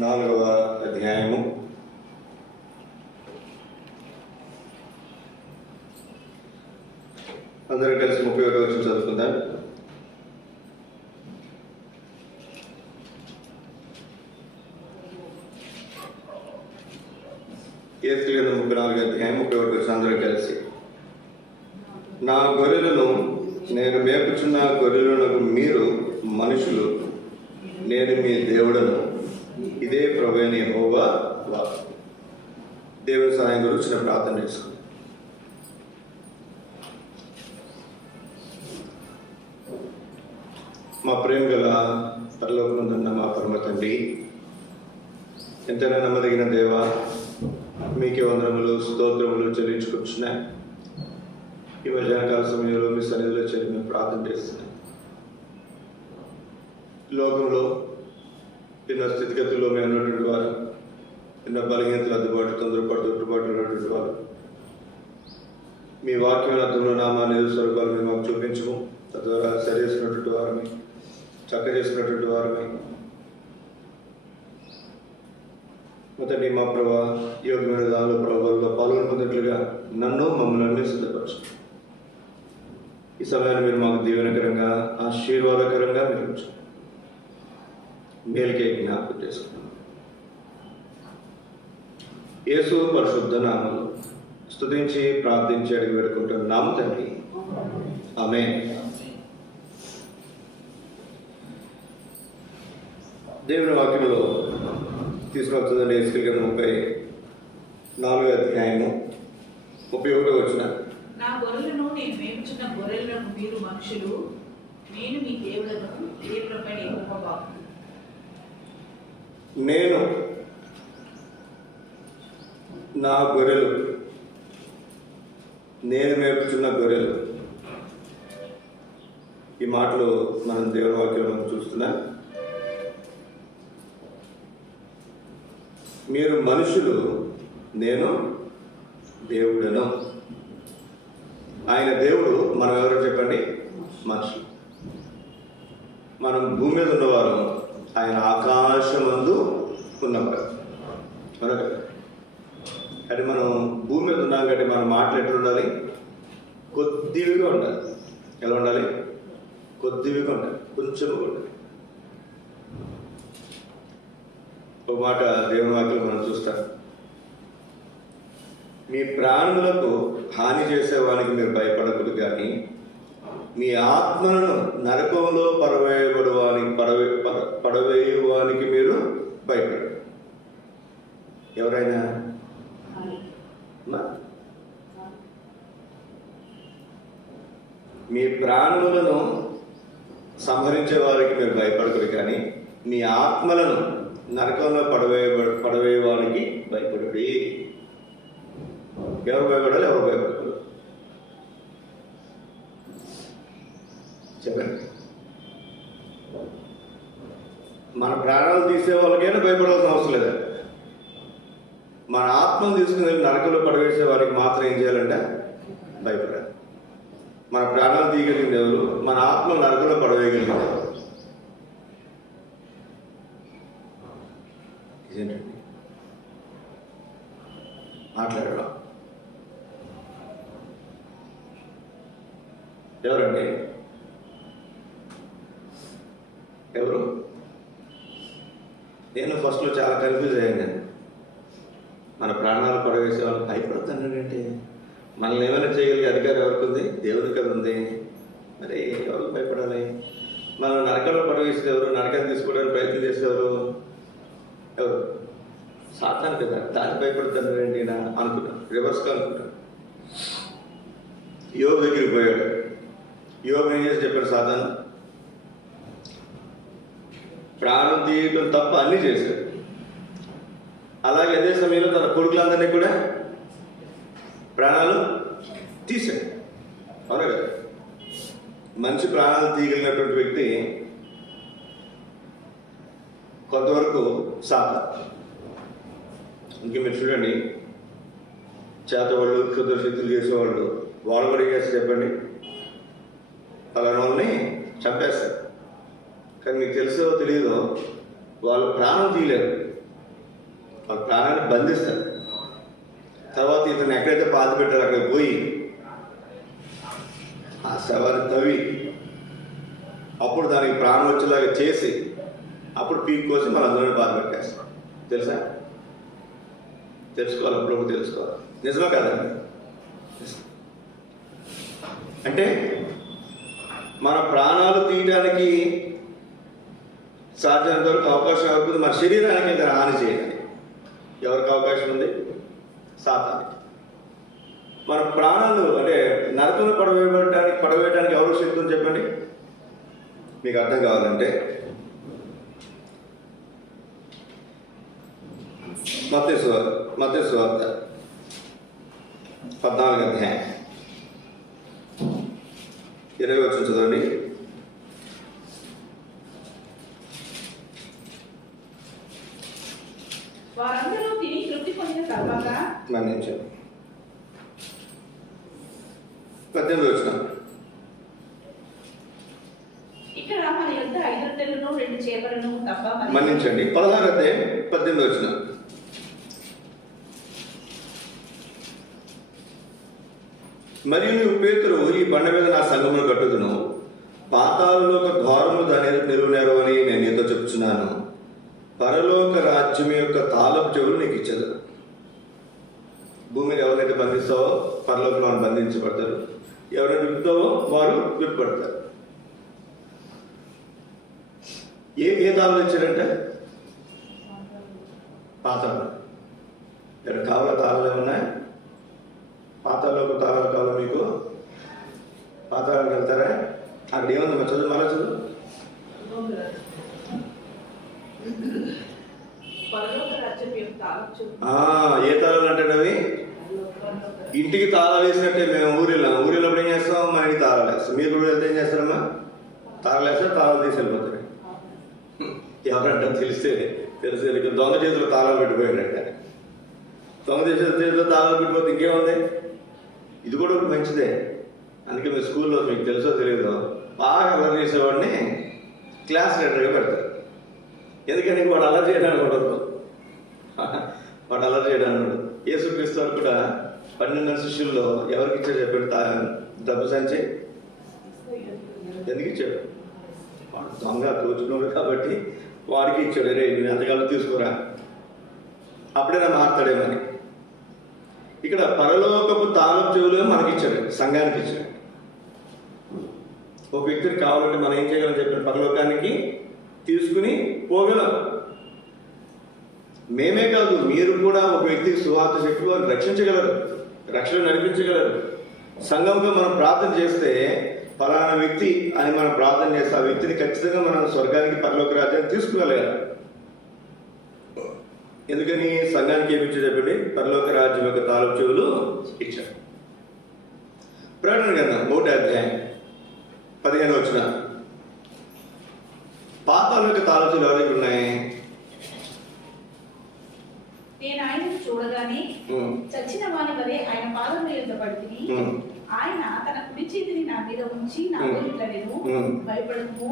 4వ అధ్యాయము అందరూ కలిసి 31వ వచనం చదువుకుందాం. యేసు 34వ అధ్యాయం 31వ వచనం అందరూ కలిసి. నా గొర్రెలను నేను మేపుచున్న గొర్రెలకు మీరు మనుషులు, నేను మీ దేవుడను. ఇదే ప్రభువైన యెహోవా వాక్కు. దేవుని సహాయం గురించి చిన్న ప్రార్థన చేసుకుందాం. మా ప్రేమ గల పరలోకమందున్న మా పరమ తండ్రి, ఎంతైనా నమ్మదగిన దేవ, మీకే వందనములు స్తోత్రములు చెల్లించుకొచ్చున్నాయి. ఈ మధ్యాహ్నకాల సమయంలో మీ సన్నిధిలో చేరి మేము ప్రార్థన చేస్తున్నాం. లోకంలో ఎన్నో స్థితిగతుల్లో మేము ఉన్నటువంటి వారు, ఎన్నో బలహీనతలు, అందుబాటు, తొందరపాటు, తొట్టుబాటు ఉన్నటువంటి వారు, మీ వాక్యం అర్థంలో నామాన్ని స్వరూపాలు మేము మాకు చూపించము. తద్వారా సరి చేసినటువంటి వారిని, చక్క చేసినటువంటి వారిని మొదటి మా ప్రభా యోగ్యమైన దానిలో ప్రభావంలో పాల్గొనుకున్నట్లుగా నన్ను మమ్మల్ని సిద్ధపరచు. ఈ సమయాన్ని మీరు మాకు దీవెనకరంగా, ఆశీర్వాదకరంగా మీరు మేలుకే జ్ఞాపకం చేసుకున్నాం. యేసు పరిశుద్ధ నామములో స్తుతించి ప్రార్థించి అడిగి పెట్టుకుంటున్నాము తండ్రి, ఆమేన్. దేవుని వాక్యంలో తీసుకొస్తుందండి. యేసు 34వ అధ్యాయము 31వ వచనం. నా గొర్రెలను నేను మేపుచున్న గొర్రెలను మీరు మనుషులు, నేను మీ దేవుడను. ఇదే ప్రభువైన యెహోవా వాక్కు. నేను నా గొర్రెలు, నేను మేపుచున్న గొర్రెలు. ఈ మాటలు మనం దేవుని వాక్యంలో మనం చూస్తున్నాం. మీరు మనుషులు, నేను దేవుడను. ఆయన దేవుడు, మనం ఎవరో చెప్పండి? మనుషులు. మనం భూమి మీద ఉన్నవారు, ఆయన ఆకాశమందు ఉన్నవారు. మరొక అంటే మనం భూమి మీద ఉన్నాం కాబట్టి మన మాటలు ఎట్లా ఉండాలి? కొద్దివిగా ఉండాలి. ఎలా ఉండాలి? కొద్దివిగా ఉండాలి, కొంచెంగా ఉండాలి. ఒక మాట దేవుని వాక్యం మనం చూస్తాం. మీ ప్రాణులకు హాని చేసేవానికి మీరు భయపడకూడదు, కానీ మీ ఆత్మలను నరకంలో పడవేయవానికి మీరు భయపడరు. ఎవరైనా మీ ప్రాణులను సంహరించే వారికి మీరు భయపడకూడదు, కానీ మీ ఆత్మలను నరకంలో పడవేయవానికి భయపడుడి. ఎవరు భయపడాలి? ఎవరు భయపడకూడదు? చెప్పండి. మన ప్రాణాలు తీసే వాళ్ళకైనా భయపడాల్సిన అవసరం లేదు. మన ఆత్మను తీసుకుని నరకంలో పడవేసే వారికి మాత్రం ఏం చేయాలంటే భయపడాలి. మన ప్రాణాలు తీయగలిగింది ఎవరు? మన ఆత్మ నరకంలో పడవేయగలిగింది ఎవరు? ఇదేంటండి మాట్లాడడం? ఎవరండి? ఎవరు? నేను ఫస్ట్లో చాలా కన్ఫ్యూజ్ అయ్యాను. మన ప్రాణాలు పడవేసే వాళ్ళకి భయపడుతున్నాడంటే మనల్ని ఏమైనా చేయగలిగే అధికారం ఎవరికి ఉంది? దేవునికి కదా ఉంది. మరి ఎవరికి భయపడాలి? మనం నరకంలో పడవేసేది ఎవరు? నరకాన్ని తీసుకోవడానికి ప్రయత్నం చేసేవారు ఎవరు? సాతాను కదా. దానికి భయపడుతున్నాడండి నా అనుకున్నాను. రివర్స్గా అనుకుంటాను. యోబు దగ్గరికి పోయాడు. యోబు ఏం చేసి చెప్పాడు? సాతాను ప్రాణం తీయటం తప్ప అన్నీ చేశాడు. అలాగే అదే సమయంలో తన కొడుకులందరినీ కూడా ప్రాణాలు తీశాడు. అవునా కదా? మంచి ప్రాణాలు తీయగలిగినటువంటి వ్యక్తి కొంతవరకు సాతాను. ఇంక మీరు చూడండి, చేతవాళ్ళు, క్షుద్ర శక్తులు చేసేవాళ్ళు, వాళ్ళు కూడా ఏం చేస్తారు చెప్పండి? అలాంటి వాళ్ళని చంపేస్తారు. కానీ మీకు తెలుసో తెలియదో వాళ్ళు ప్రాణం తీయలేరు. వాళ్ళ ప్రాణాన్ని బంధిస్తారు. తర్వాత ఇతను ఎక్కడైతే పాత పెట్టారో అక్కడికి పోయి ఆ శవాన్ని తవ్వి అప్పుడు దానికి ప్రాణం వచ్చేలాగా చేసి అప్పుడు పీక్ కోసి మన అందరినీ బాధ పెట్టేస్తాం. తెలుసా? తెలుసుకోవాలి, అప్పుడు తెలుసుకోవాలి. నిజమే కాదండి? అంటే మన ప్రాణాలు తీయడానికి సాధ్యమైనంత వరకు అవకాశం అవుతుంది. మన శరీరానికి ఏదైనా హాని చేయడానికి ఎవరికి అవకాశం ఉంది? సాతానికి. మన ప్రాణాలు అంటే నరకంలో పడవేయడానికి ఎవరు శక్తి ఉంది చెప్పండి? మీకు అర్థం కావాలంటే మత్తయి సువార్త 14వ అధ్యాయం 20వ వచనం చదవండి. వారందరూ తిని తృప్తి పొందిన తర్వాత మన్నించండి. 18వ వచనం. ఇక్కడ మన యొద్ద 5 రొట్టెలను 2 చేపలను తప్ప మన్నించండి. 16వ అధ్యాయం 18వ వచనం. మరియు నీవు పేతురు, ఈ బండ మీద నా సంఘమును కట్టుదును, పాతాళలోక ద్వారములు దాని నిలువనేరు అని నేను నీతో చెప్తున్నాను. పరలోక రాజ్యం యొక్క తాళపు చెవులు నీకు ఇచ్చదు. భూమిని ఎవరైతే బంధిస్తావో పరలోకంలో బంధించబడతారు, ఎవరైతే విప్పుతావో వారు విప్పబడతారు. ఏ తాళాలు ఇచ్చారంటే పాతాళం. ఇక్కడ కావాల తాళాలు ఏమన్నా? పాతాళలోకి తాళాలు కావాలి మీకు? పాతాళానికి వెళ్తారా? అక్కడ ఏముంది? చదువు, మళ్ళా చదువు. ఏ తాళాలు అంటే అవి? ఇంటికి తాళాలు వేసినట్టే. మేము ఊరిలో ఏం చేస్తాం? మా ఇంటికి తాళాలు వేస్తాం. మీరు కూడా వెళ్తే ఏం చేస్తారమ్మా? తాళాలు వేస్తారు, తాళాలు తీసి వెళ్ళిపోతారు. ఎవరంటే తెలిస్తే దొంగ చేతులు తాళాలు పెట్టిపోయాడంట. దొంగ చేతులు తాళాలు పెట్టిపోతే ఇంకేముంది? ఇది కూడా ఒక మంచిదే. అందుకే మీ స్కూల్లో మీకు తెలుసో తెలియదు, బాగా అల్లరి చేసేవాడిని క్లాస్ లీడర్గా పెడతారు. ఎందుకని వాడు అల్లరి చేయడానికి ఉండదు. వాడు అల్లరి చేయడానికి ఉండదు. యేసుక్రీస్తు వారు కూడా 12 శిష్యుల్లో ఎవరికి ఇచ్చాడు చెప్పాడు? డబ్బు సంచి ఎందుకు ఇచ్చాడు? వాడు దొంగ దోచుకున్నాడు కాబట్టి వాడికి ఇచ్చాడు. రే నేను ఎంతకాలం తీసుకురా, అప్పుడే మారుతాడేమని. ఇక్కడ పరలోకపు తాళపు చెవులు మనకిచ్చాడు, సంఘానికి ఇచ్చాడు. ఒక వ్యక్తికి కావాలంటే మనం ఏం చేయగలం చెప్పిన? పరలోకానికి తీసుకుని పోగలం. మేమే కాదు, మీరు కూడా ఒక వ్యక్తికి సువార్త చెప్పి వారిని రక్షించగలరు, రక్షణ నడిపించగలరు. సంఘంగా మనం ప్రార్థన చేస్తే ఫలానా వ్యక్తి అని మనం ప్రార్థన చేస్తే ఆ వ్యక్తిని ఖచ్చితంగా మనం స్వర్గానికి, పరలోక రాజ్యాన్ని తీసుకువెళ్ళగలం. ఎందుకని? సంఘానికి ఏమి ఇచ్చాడు చెప్పండి? పరలోక రాజ్యం యొక్క తాళపు చెవులు ఇచ్చాడు. ప్రకటన గ్రంథం 1వ అధ్యాయం 15వ వచనం. పాతాళం యొక్క తాళపు చెవులు ఎవరికి ఉన్నాయి? నేను ఆయనను చూడగానే చచ్చిన వాని వలె ఆయన పాదముల యొద్ద పడితిని. ఆయన తన కుడి చేతిని నా మీద ఉంచి నాతో ఇట్లా నేను భయపడము,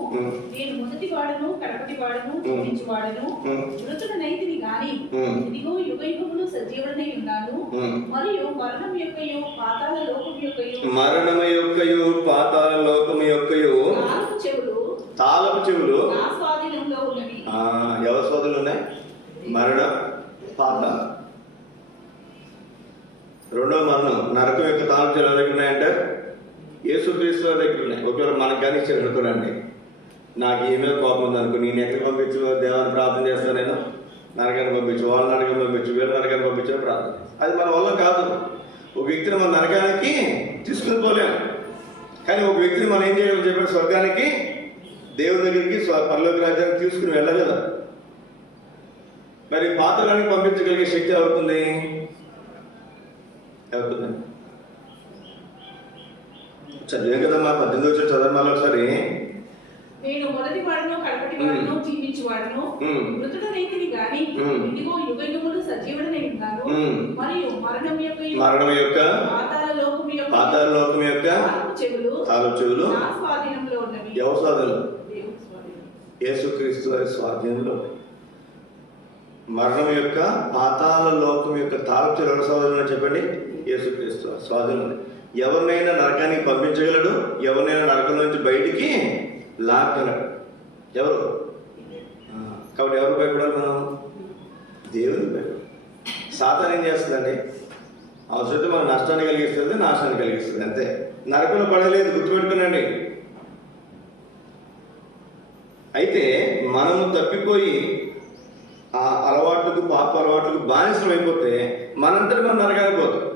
నేను మొదటి వాడను కడపటి వాడను జీవించి వాడను, మృతుడనైతిని గాని ఇదిగో యుగ యుగములు సజీవుడనై ఉన్నాను. మరియు మరణం యొక్కయు పాతాళ లోకము యొక్కయు తాళపు చెవులు నా స్వాధీనంలో ఉన్నవి. ఎవరి స్వాధీనంలో ఉన్నాయి? మరణం, పాతాళం. రెండో మరణం, నరకం యొక్క తాళపు చెవులు ఎవరికి ఉన్నాయంటే యేసుక్రీస్తు వారి దగ్గర ఉన్నాయి. ఒకవేళ మనకు కానీ ఇచ్చారు అనుకోనండి, నాకు ఏమేమి కోపం ఉంది అనుకో, నేను ఎక్కడ పంపించు దేవాన్ని ప్రార్థన చేస్తాను, నేను నరకాన్ని పంపించు, వాళ్ళ నరకాన్ని పంపించు, వీళ్ళ నరకాన్ని పంపించు ప్రార్థన. అది మన వల్ల కాదు. ఒక వ్యక్తిని మన నరకానికి తీసుకుని పోలేము. కానీ ఒక వ్యక్తిని మనం ఏం చేయాలని చెప్పారు? స్వర్గానికి, దేవుని దగ్గరికి, పరలోక రాజ్యానికి తీసుకుని వెళ్ళగలం. మరి పాతాళానికి పంపించగలిగే శక్తి అవుతుంది. చదివాం కదమ్మా, 18వ వచనం చదవాలి ఒకసారి. నేను మొదటి వాడను కడపటి వాడను జీవించి వాడను, మృతుడనైతిని గాని ఇదిగో యుగ యుగములు సజీవుడనై ఉన్నాను. మరియు మరణం యొక్క పాతాళ లోకము యొక్క తాళపు చెవులు నా స్వాధీనంలో ఉన్నవి. ఎవరి స్వాధీనంలో? యేసుక్రీస్తు వారి స్వాధీనంలో. మరణం యొక్క పాతాళ లోకం యొక్క తాళపు ఎవరు స్వాధీనం చెప్పండి? యేసుక్రీస్తు స్వాధీనం. ఎవరినైనా నరకానికి పంపించగలడు, ఎవరినైనా నరకం నుంచి బయటికి లాగలడు. ఎవరు? కాబట్టి ఎవరు భయపడాలి? మనం దేవునికి భయపడాలి. సాతాను ఏం చేస్తుందండి? అవసరమైతే మనం నష్టాన్ని కలిగిస్తుంది, నాశనాన్ని కలిగిస్తుంది, అంతే. నరకంలో పడలేదు, గుర్తుపెట్టుకునండి. అయితే మనము తప్పిపోయి ఆ అలవాట్లకు, పాప అలవాట్లకు బానిసం అయిపోతే మనంతటి మనం నరకానికి పోతాం.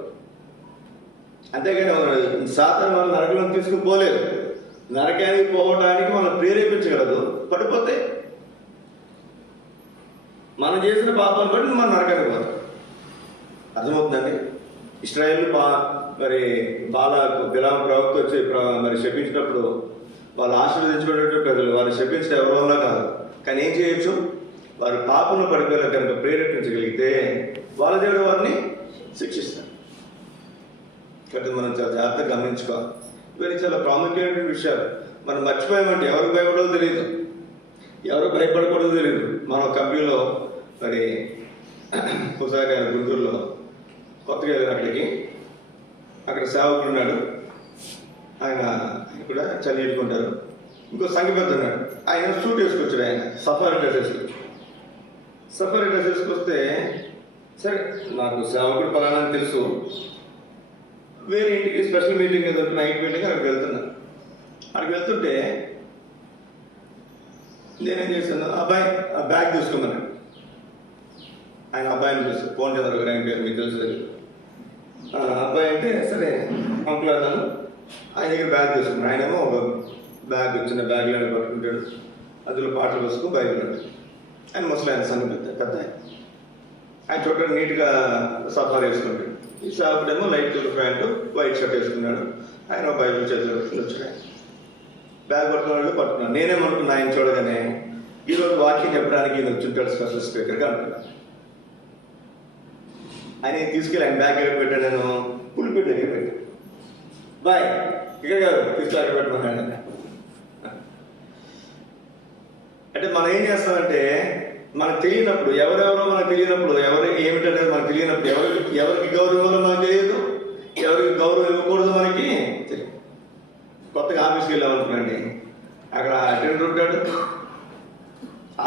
అంతేగాని సాతాను మనం నరకంలో తీసుకుని పోలేదు. నరకానికి పోవడానికి మనం ప్రేరేపించగలదు. పడిపోతే మనం చేసిన పాపాలు బట్టి మనం నరకానికి పోతాం. అర్థమవుతుందండి? ఇశ్రాయేలు మరి బిలాము ప్రవక్త వచ్చి మరి శపించినప్పుడు వాళ్ళు ఆశీర్వదించుకునేటువంటి ప్రజలు, వారు శపించడం ఎవరి వల్ల కాదు. కానీ ఏం చేయొచ్చు? వారు పాపంలో పడిపోయేలా కనుక ప్రేరేపించగలిగితే వాళ్ళ దేవుడు వారిని శిక్షిస్తారు. కాబట్టి మనం చాలా జాగ్రత్తగా గమనించుకోవాలి. ఇవన్నీ చాలా ప్రాముఖ్యమైన విషయాలు. మనం మర్చిపోయామంటే ఎవరికి భయపడదో తెలియదు, ఎవరు భయపడకూడదో తెలియదు. మనం కంపెనీలో మరి ఒకసారి గుంటూరులో కొత్తగా వెళ్ళిన అక్కడ సేవకుడు ఉన్నాడు. ఆయన కూడా చలి పెట్టుకుంటారు. ఇంకో సంఘ పెద్ద ఉన్నాడు. ఆయన సూట్ వేసుకొచ్చాడు. ఆయన సఫారీ డ్రెస్ వేసుకొచ్చాడు. సఫారీ డ్రెస్ వేసుకొస్తే సరే నాకు సేవకుడు పలానా తెలుసు, వేరే ఇంటికి స్పెషల్ మీటింగ్ ఏదో నైట్ మీటింగ్ అక్కడికి వెళ్తున్నాను. అక్కడికి వెళ్తుంటే నేనేం చేశాను, అబ్బాయి ఆ బ్యాగ్ తీసుకోమన్నాడు. ఆయన అబ్బాయిని చూసి ఫోన్ చంద్ర ఆయన పేరు మీకు తెలుసు. అబ్బాయి అంటే సరే అంకుల్ అన్నాను. ఆయన దగ్గర బ్యాగ్ తీసుకున్నాడు. ఆయనేమో ఒక బ్యాగ్ చిన్న బ్యాగ్ లాంటి పట్టుకుంటాడు. అందులో పాటలు వేసుకు బైబిల్ ఉంటాడు. ఆయన ముసలి ఆయన సన్న పెద్ద ఆయన చూడడానికి నీట్గా సఫారీ వేసుకుంటాడు. ఈ సాపుడేమో light colour pant, white shirt వేసుకున్నాడు. ఆయన బైబిల్ చేతిలో పెట్టుకుని వచ్చాడు. ఆయన బ్యాగ్ పట్టుకున్నాడు. నేనేమనుకున్నా ఆయన చూడగానే ఈరోజు వాక్యం చెప్పడానికి ఈయన వచ్చుంటాడు స్పెషల్ స్పీకర్గా అనుకున్నాను. ఆయన తీసుకెళ్ళి ఆయన బ్యాగ్ ఎక్కడ పెట్టాను, నేను పులిపేట దగ్గర పెట్టాను. బాయ్ ఇక్కడ కాదు తీసుకు అక్కడ పెట్టమన్నాడు. అంటే మనం ఏం చేస్తామంటే మనకు తెలియనప్పుడు, ఎవరెవరో మనకు తెలియనప్పుడు, ఎవరికి ఏమిటనేది మనకు తెలియనప్పుడు, ఎవరికి గౌరవం ఇవ్వాలో మనకు తెలియదు, ఎవరికి గౌరవం ఇవ్వకూడదు మనకి తెలియదు. కొత్తగా ఆఫీస్కి వెళ్ళామనుకోండి, అక్కడ అటెండర్ ఉంటాడు,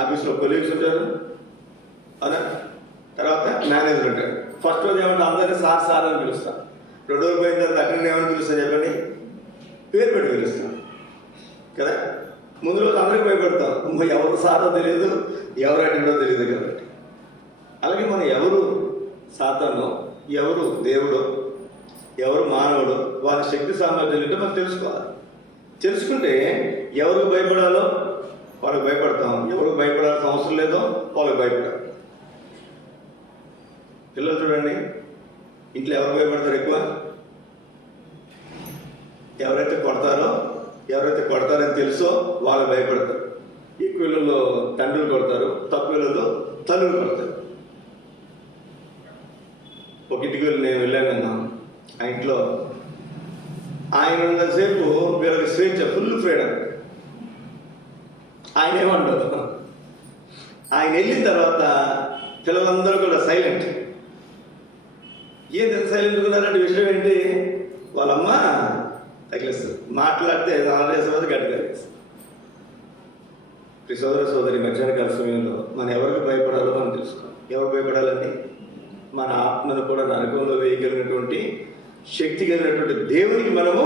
ఆఫీస్లో కొలీగ్స్ ఉంటారు, అదే తర్వాత మేనేజర్ ఉంటాడు. ఫస్ట్ రోజు ఏమంటే అందరినీ సార్ సార్ అని పిలుస్తాం. రెండో రోజు పోయిన తర్వాత అటెండర్ ఏమని పిలుస్తాను చెప్పండి? పేరు పెట్టి పిలుస్తాం కదా. ముందు రోజు అందరికీ భయపెడతాం, ఎవరు సారో తెలియదు, ఎవరు అటెండో తెలియదు కాబట్టి. అలాగే మనం ఎవరు సాతానో, ఎవరు దేవుడు, ఎవరు మానవుడు, వారి శక్తి సామర్థ్యం ఏంటో మనం తెలుసుకోవాలి. తెలుసుకుంటే ఎవరికి భయపడాలో వాళ్ళకి భయపడతాం, ఎవరికి భయపడాల్సిన అవసరం లేదో వాళ్ళకి భయపడాలి. పిల్లలు చూడండి, ఇంట్లో ఎవరు భయపడతారు ఎక్కువ? ఎవరైతే కొడతారని తెలుసో వాళ్ళు భయపడతారు. ఎక్కువ పిల్లల్లో తండ్రులు కొడతారు, తప్పు పిల్లల్లో తల్లులు కొడతారు. ఒక ఇంటికి నేను వెళ్ళాను. ఆ ఇంట్లో ఆయన ఉన్నసేపు వీళ్ళకి స్వేచ్ఛ, ఫుల్ ఫ్రీడమ్. ఆయన ఏమంటారు, ఆయన వెళ్ళిన తర్వాత పిల్లలందరూ కూడా సైలెంట్. ఏది సైలెంట్ ఉన్నారంటే విషయం ఏంటి? వాళ్ళమ్మ తగిలిస్తారు, మాట్లాడితే ఆలోచన గట్టిగా. సోదర సోదరి మధ్యాహ్నకాల సమయంలో మనం ఎవరికి భయపడాలో మనం తెలుసుకోవాలి. ఎవరు భయపడాలండి? మన ఆత్మను కూడా నరకంలో వేయగలిగినటువంటి శక్తి కలిగినటువంటి దేవునికి మనము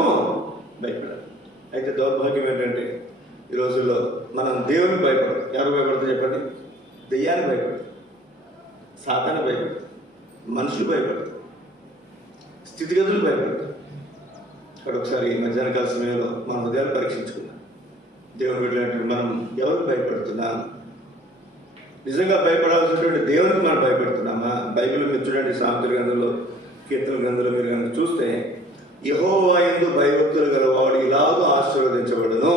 భయపడాలి. అయితే దౌర్భాగ్యం ఏంటంటే ఈ రోజుల్లో మనం దేవునికి భయపడాలి. ఎవరు భయపడతారు చెప్పండి? దెయ్యాన్ని భయపడతారు, సాతాను భయపడతారు, మనుషులు భయపడతారు, స్థితిగతులు భయపడతారు. అక్కడ ఒకసారి మధ్యాహ్నకాల సమయంలో మన హృదయాలు పరీక్షించుకున్నాం. దేవుని బిడ్డలంటే మనం ఎవరికి భయపడుతున్నాం? నిజంగా భయపడాల్సినటువంటి దేవునికి మనం భయపడుతున్నామా? బైబిల్ మీరు చూడండి, సామెతల గ్రంథంలో, కీర్తన గ్రంథంలో మీరు కనుక చూస్తే, యెహోవా యందు భయభక్తులు గలవాడు ఇలాగూ ఆశీర్వదించబడును.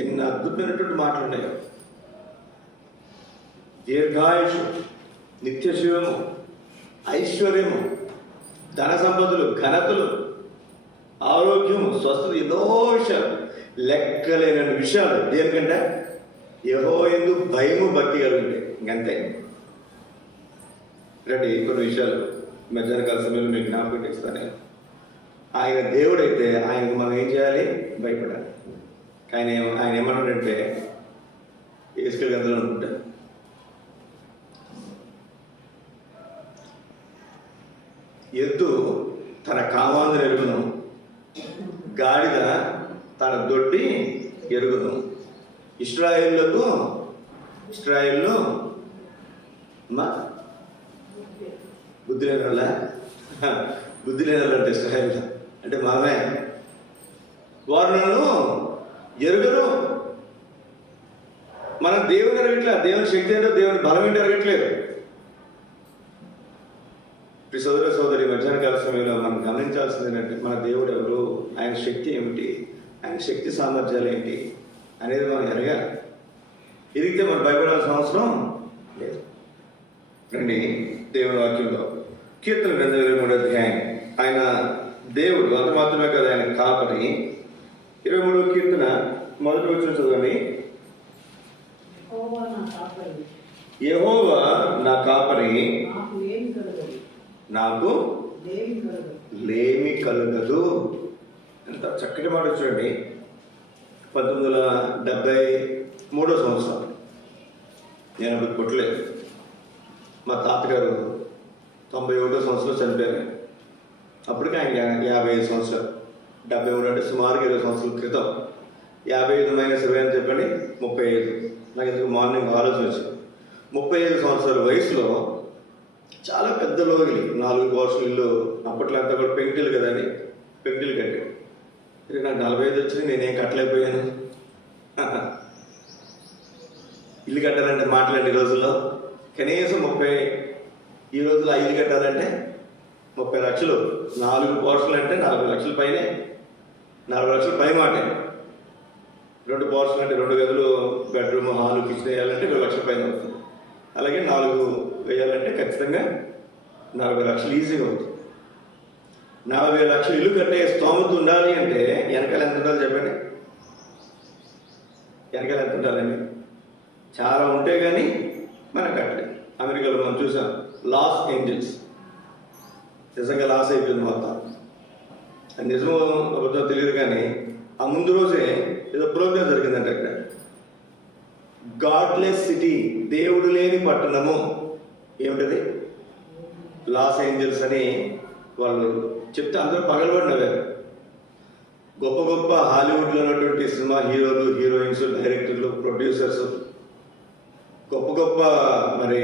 ఎన్ని అద్భుతమైనటువంటి మాటలు ఉన్నాయో. దీర్ఘాయుషు, నిత్య శివము, ఐశ్వర్యము, ధన సంపదలు, ఘనతలు, ఆరోగ్యము, స్వస్థత, ఎన్నో విషయాలు, లెక్కలేని విషయాలు. దేనికంటే యెహోవా యందు భయము భక్తి కలిగింది. ఇంకంతే. రండి కొన్ని విషయాలు మధ్యాహ్న కాల సమయంలో మీకు జ్ఞాపకం చేస్తాను. ఆయన దేవుడైతే ఆయనకు మనం ఏం చేయాలి? భయపడాలి. ఆయన ఏమన్నాడంటే యేసుక్రీస్తు గ్రంథంలో అనుకుంటారు, ఎద్దు తన కామాంధుని ఎరుగును, గాడిద తన దొడ్డి ఎరుగును. ఇశ్రాయేలులో బుద్ధి లేని వాళ్ళ బుద్ధి లేని వాళ్ళు అంటే ఇశ్రాయేల్ అంటే మామే వారు నన్ను ఎరుగరు. మనం దేవుని ఎరగట్లేదు, దేవుని శక్తి ఏంటో దేవుని బలం ఏంటో ఎరగట్లేదు. సోదర సోదరి మధ్యాహ్న కాల సమయంలో మనం గమనించాల్సింది ఏంటంటే మన దేవుడు ఎవరు, ఆయన శక్తి ఏమిటి, ఆయన శక్తి సామర్థ్యాలు ఏంటి అనేది మనం ఎరగాలి. ఎదిగితే మనం భయపడాల్సిన అవసరం లేదు. రండి దేవుని వాక్యంలో కీర్తన 23వ అధ్యాయం. ఆయన దేవుడు అంత మాత్రమే కదా, ఆయన కాపరి. 23వ కీర్తన మొదటి వచనం చదవండి. యెహోవా నా కాపరి, నాకు లేమి కలుగదు. ఎంత చక్కటి మాట చూడండి. 1973వ సంవత్సరం నేను అప్పుడు పుట్టలేదు. మా తాతగారు 91వ సంవత్సరంలో చనిపోయారు. అప్పటికి ఆయన 55 సంవత్సరాలు. 73 అంటే సుమారుగా 20 సంవత్సరాల క్రితం. 55 మైనస్ 20 అని చెప్పండి, 35. నాకు ఎందుకు మార్నింగ్ ఆలోచన వచ్చింది. 35 సంవత్సరాల వయసులో చాలా పెద్ద లోగిలి, 4 పోర్షన్లు ఇల్లు. అప్పట్లో అంతా కూడా పెంకుటిల్లు కదండి, పెంకుటిల్లు కట్టాడు. నాకు 45 వచ్చింది, నేనేం కట్టలేకపోయాను. ఇల్లు కట్టాలంటే మాట్లాడే రోజుల్లో కనీసం 30, ఈ రోజుల్లో 5 కట్టాలంటే 30 లక్షలు. 4 పోర్షన్లు అంటే 40 లక్షల పైనే, 40 లక్షల పై మాటే. 2 పోర్షన్లు అంటే 2 గదులు, బెడ్రూమ్, హాలు, కిచెన్ వేయాలంటే 2 లక్షల పైన అవుతుంది. అలాగే 4 వేయాలంటే ఖచ్చితంగా 40 లక్షలు ఈజీగా అవుతుంది. 40 లక్షలు ఇల్లు కట్టే స్తోమత ఉండాలి అంటే వెనకాల ఎంత ఉండాలి చెప్పండి? వెనకాల ఎంత ఉండాలండి? చాలా ఉంటే కానీ మనం కట్టలేదు. అమెరికాలో మనం చూసాం, లాస్ ఏంజల్స్ నిజంగా లాస్ అయిపోయింది మొత్తం. అది నిజమో అబద్ధం తెలియదు కానీ ఆ ముందు రోజే ఏదో ప్రోగ్రామ్ జరిగిందంటే అక్కడ గాడ్లెస్ సిటీ, దేవుడు లేని పట్టణము. ఏమిటది? లాస్ ఏంజల్స్ అని వాళ్ళు చెప్తే అందరూ పగలబడినవారు. గొప్ప గొప్ప హాలీవుడ్లో ఉన్నటువంటి సినిమా హీరోలు, హీరోయిన్స్, డైరెక్టర్లు, ప్రొడ్యూసర్స్, గొప్ప గొప్ప మరి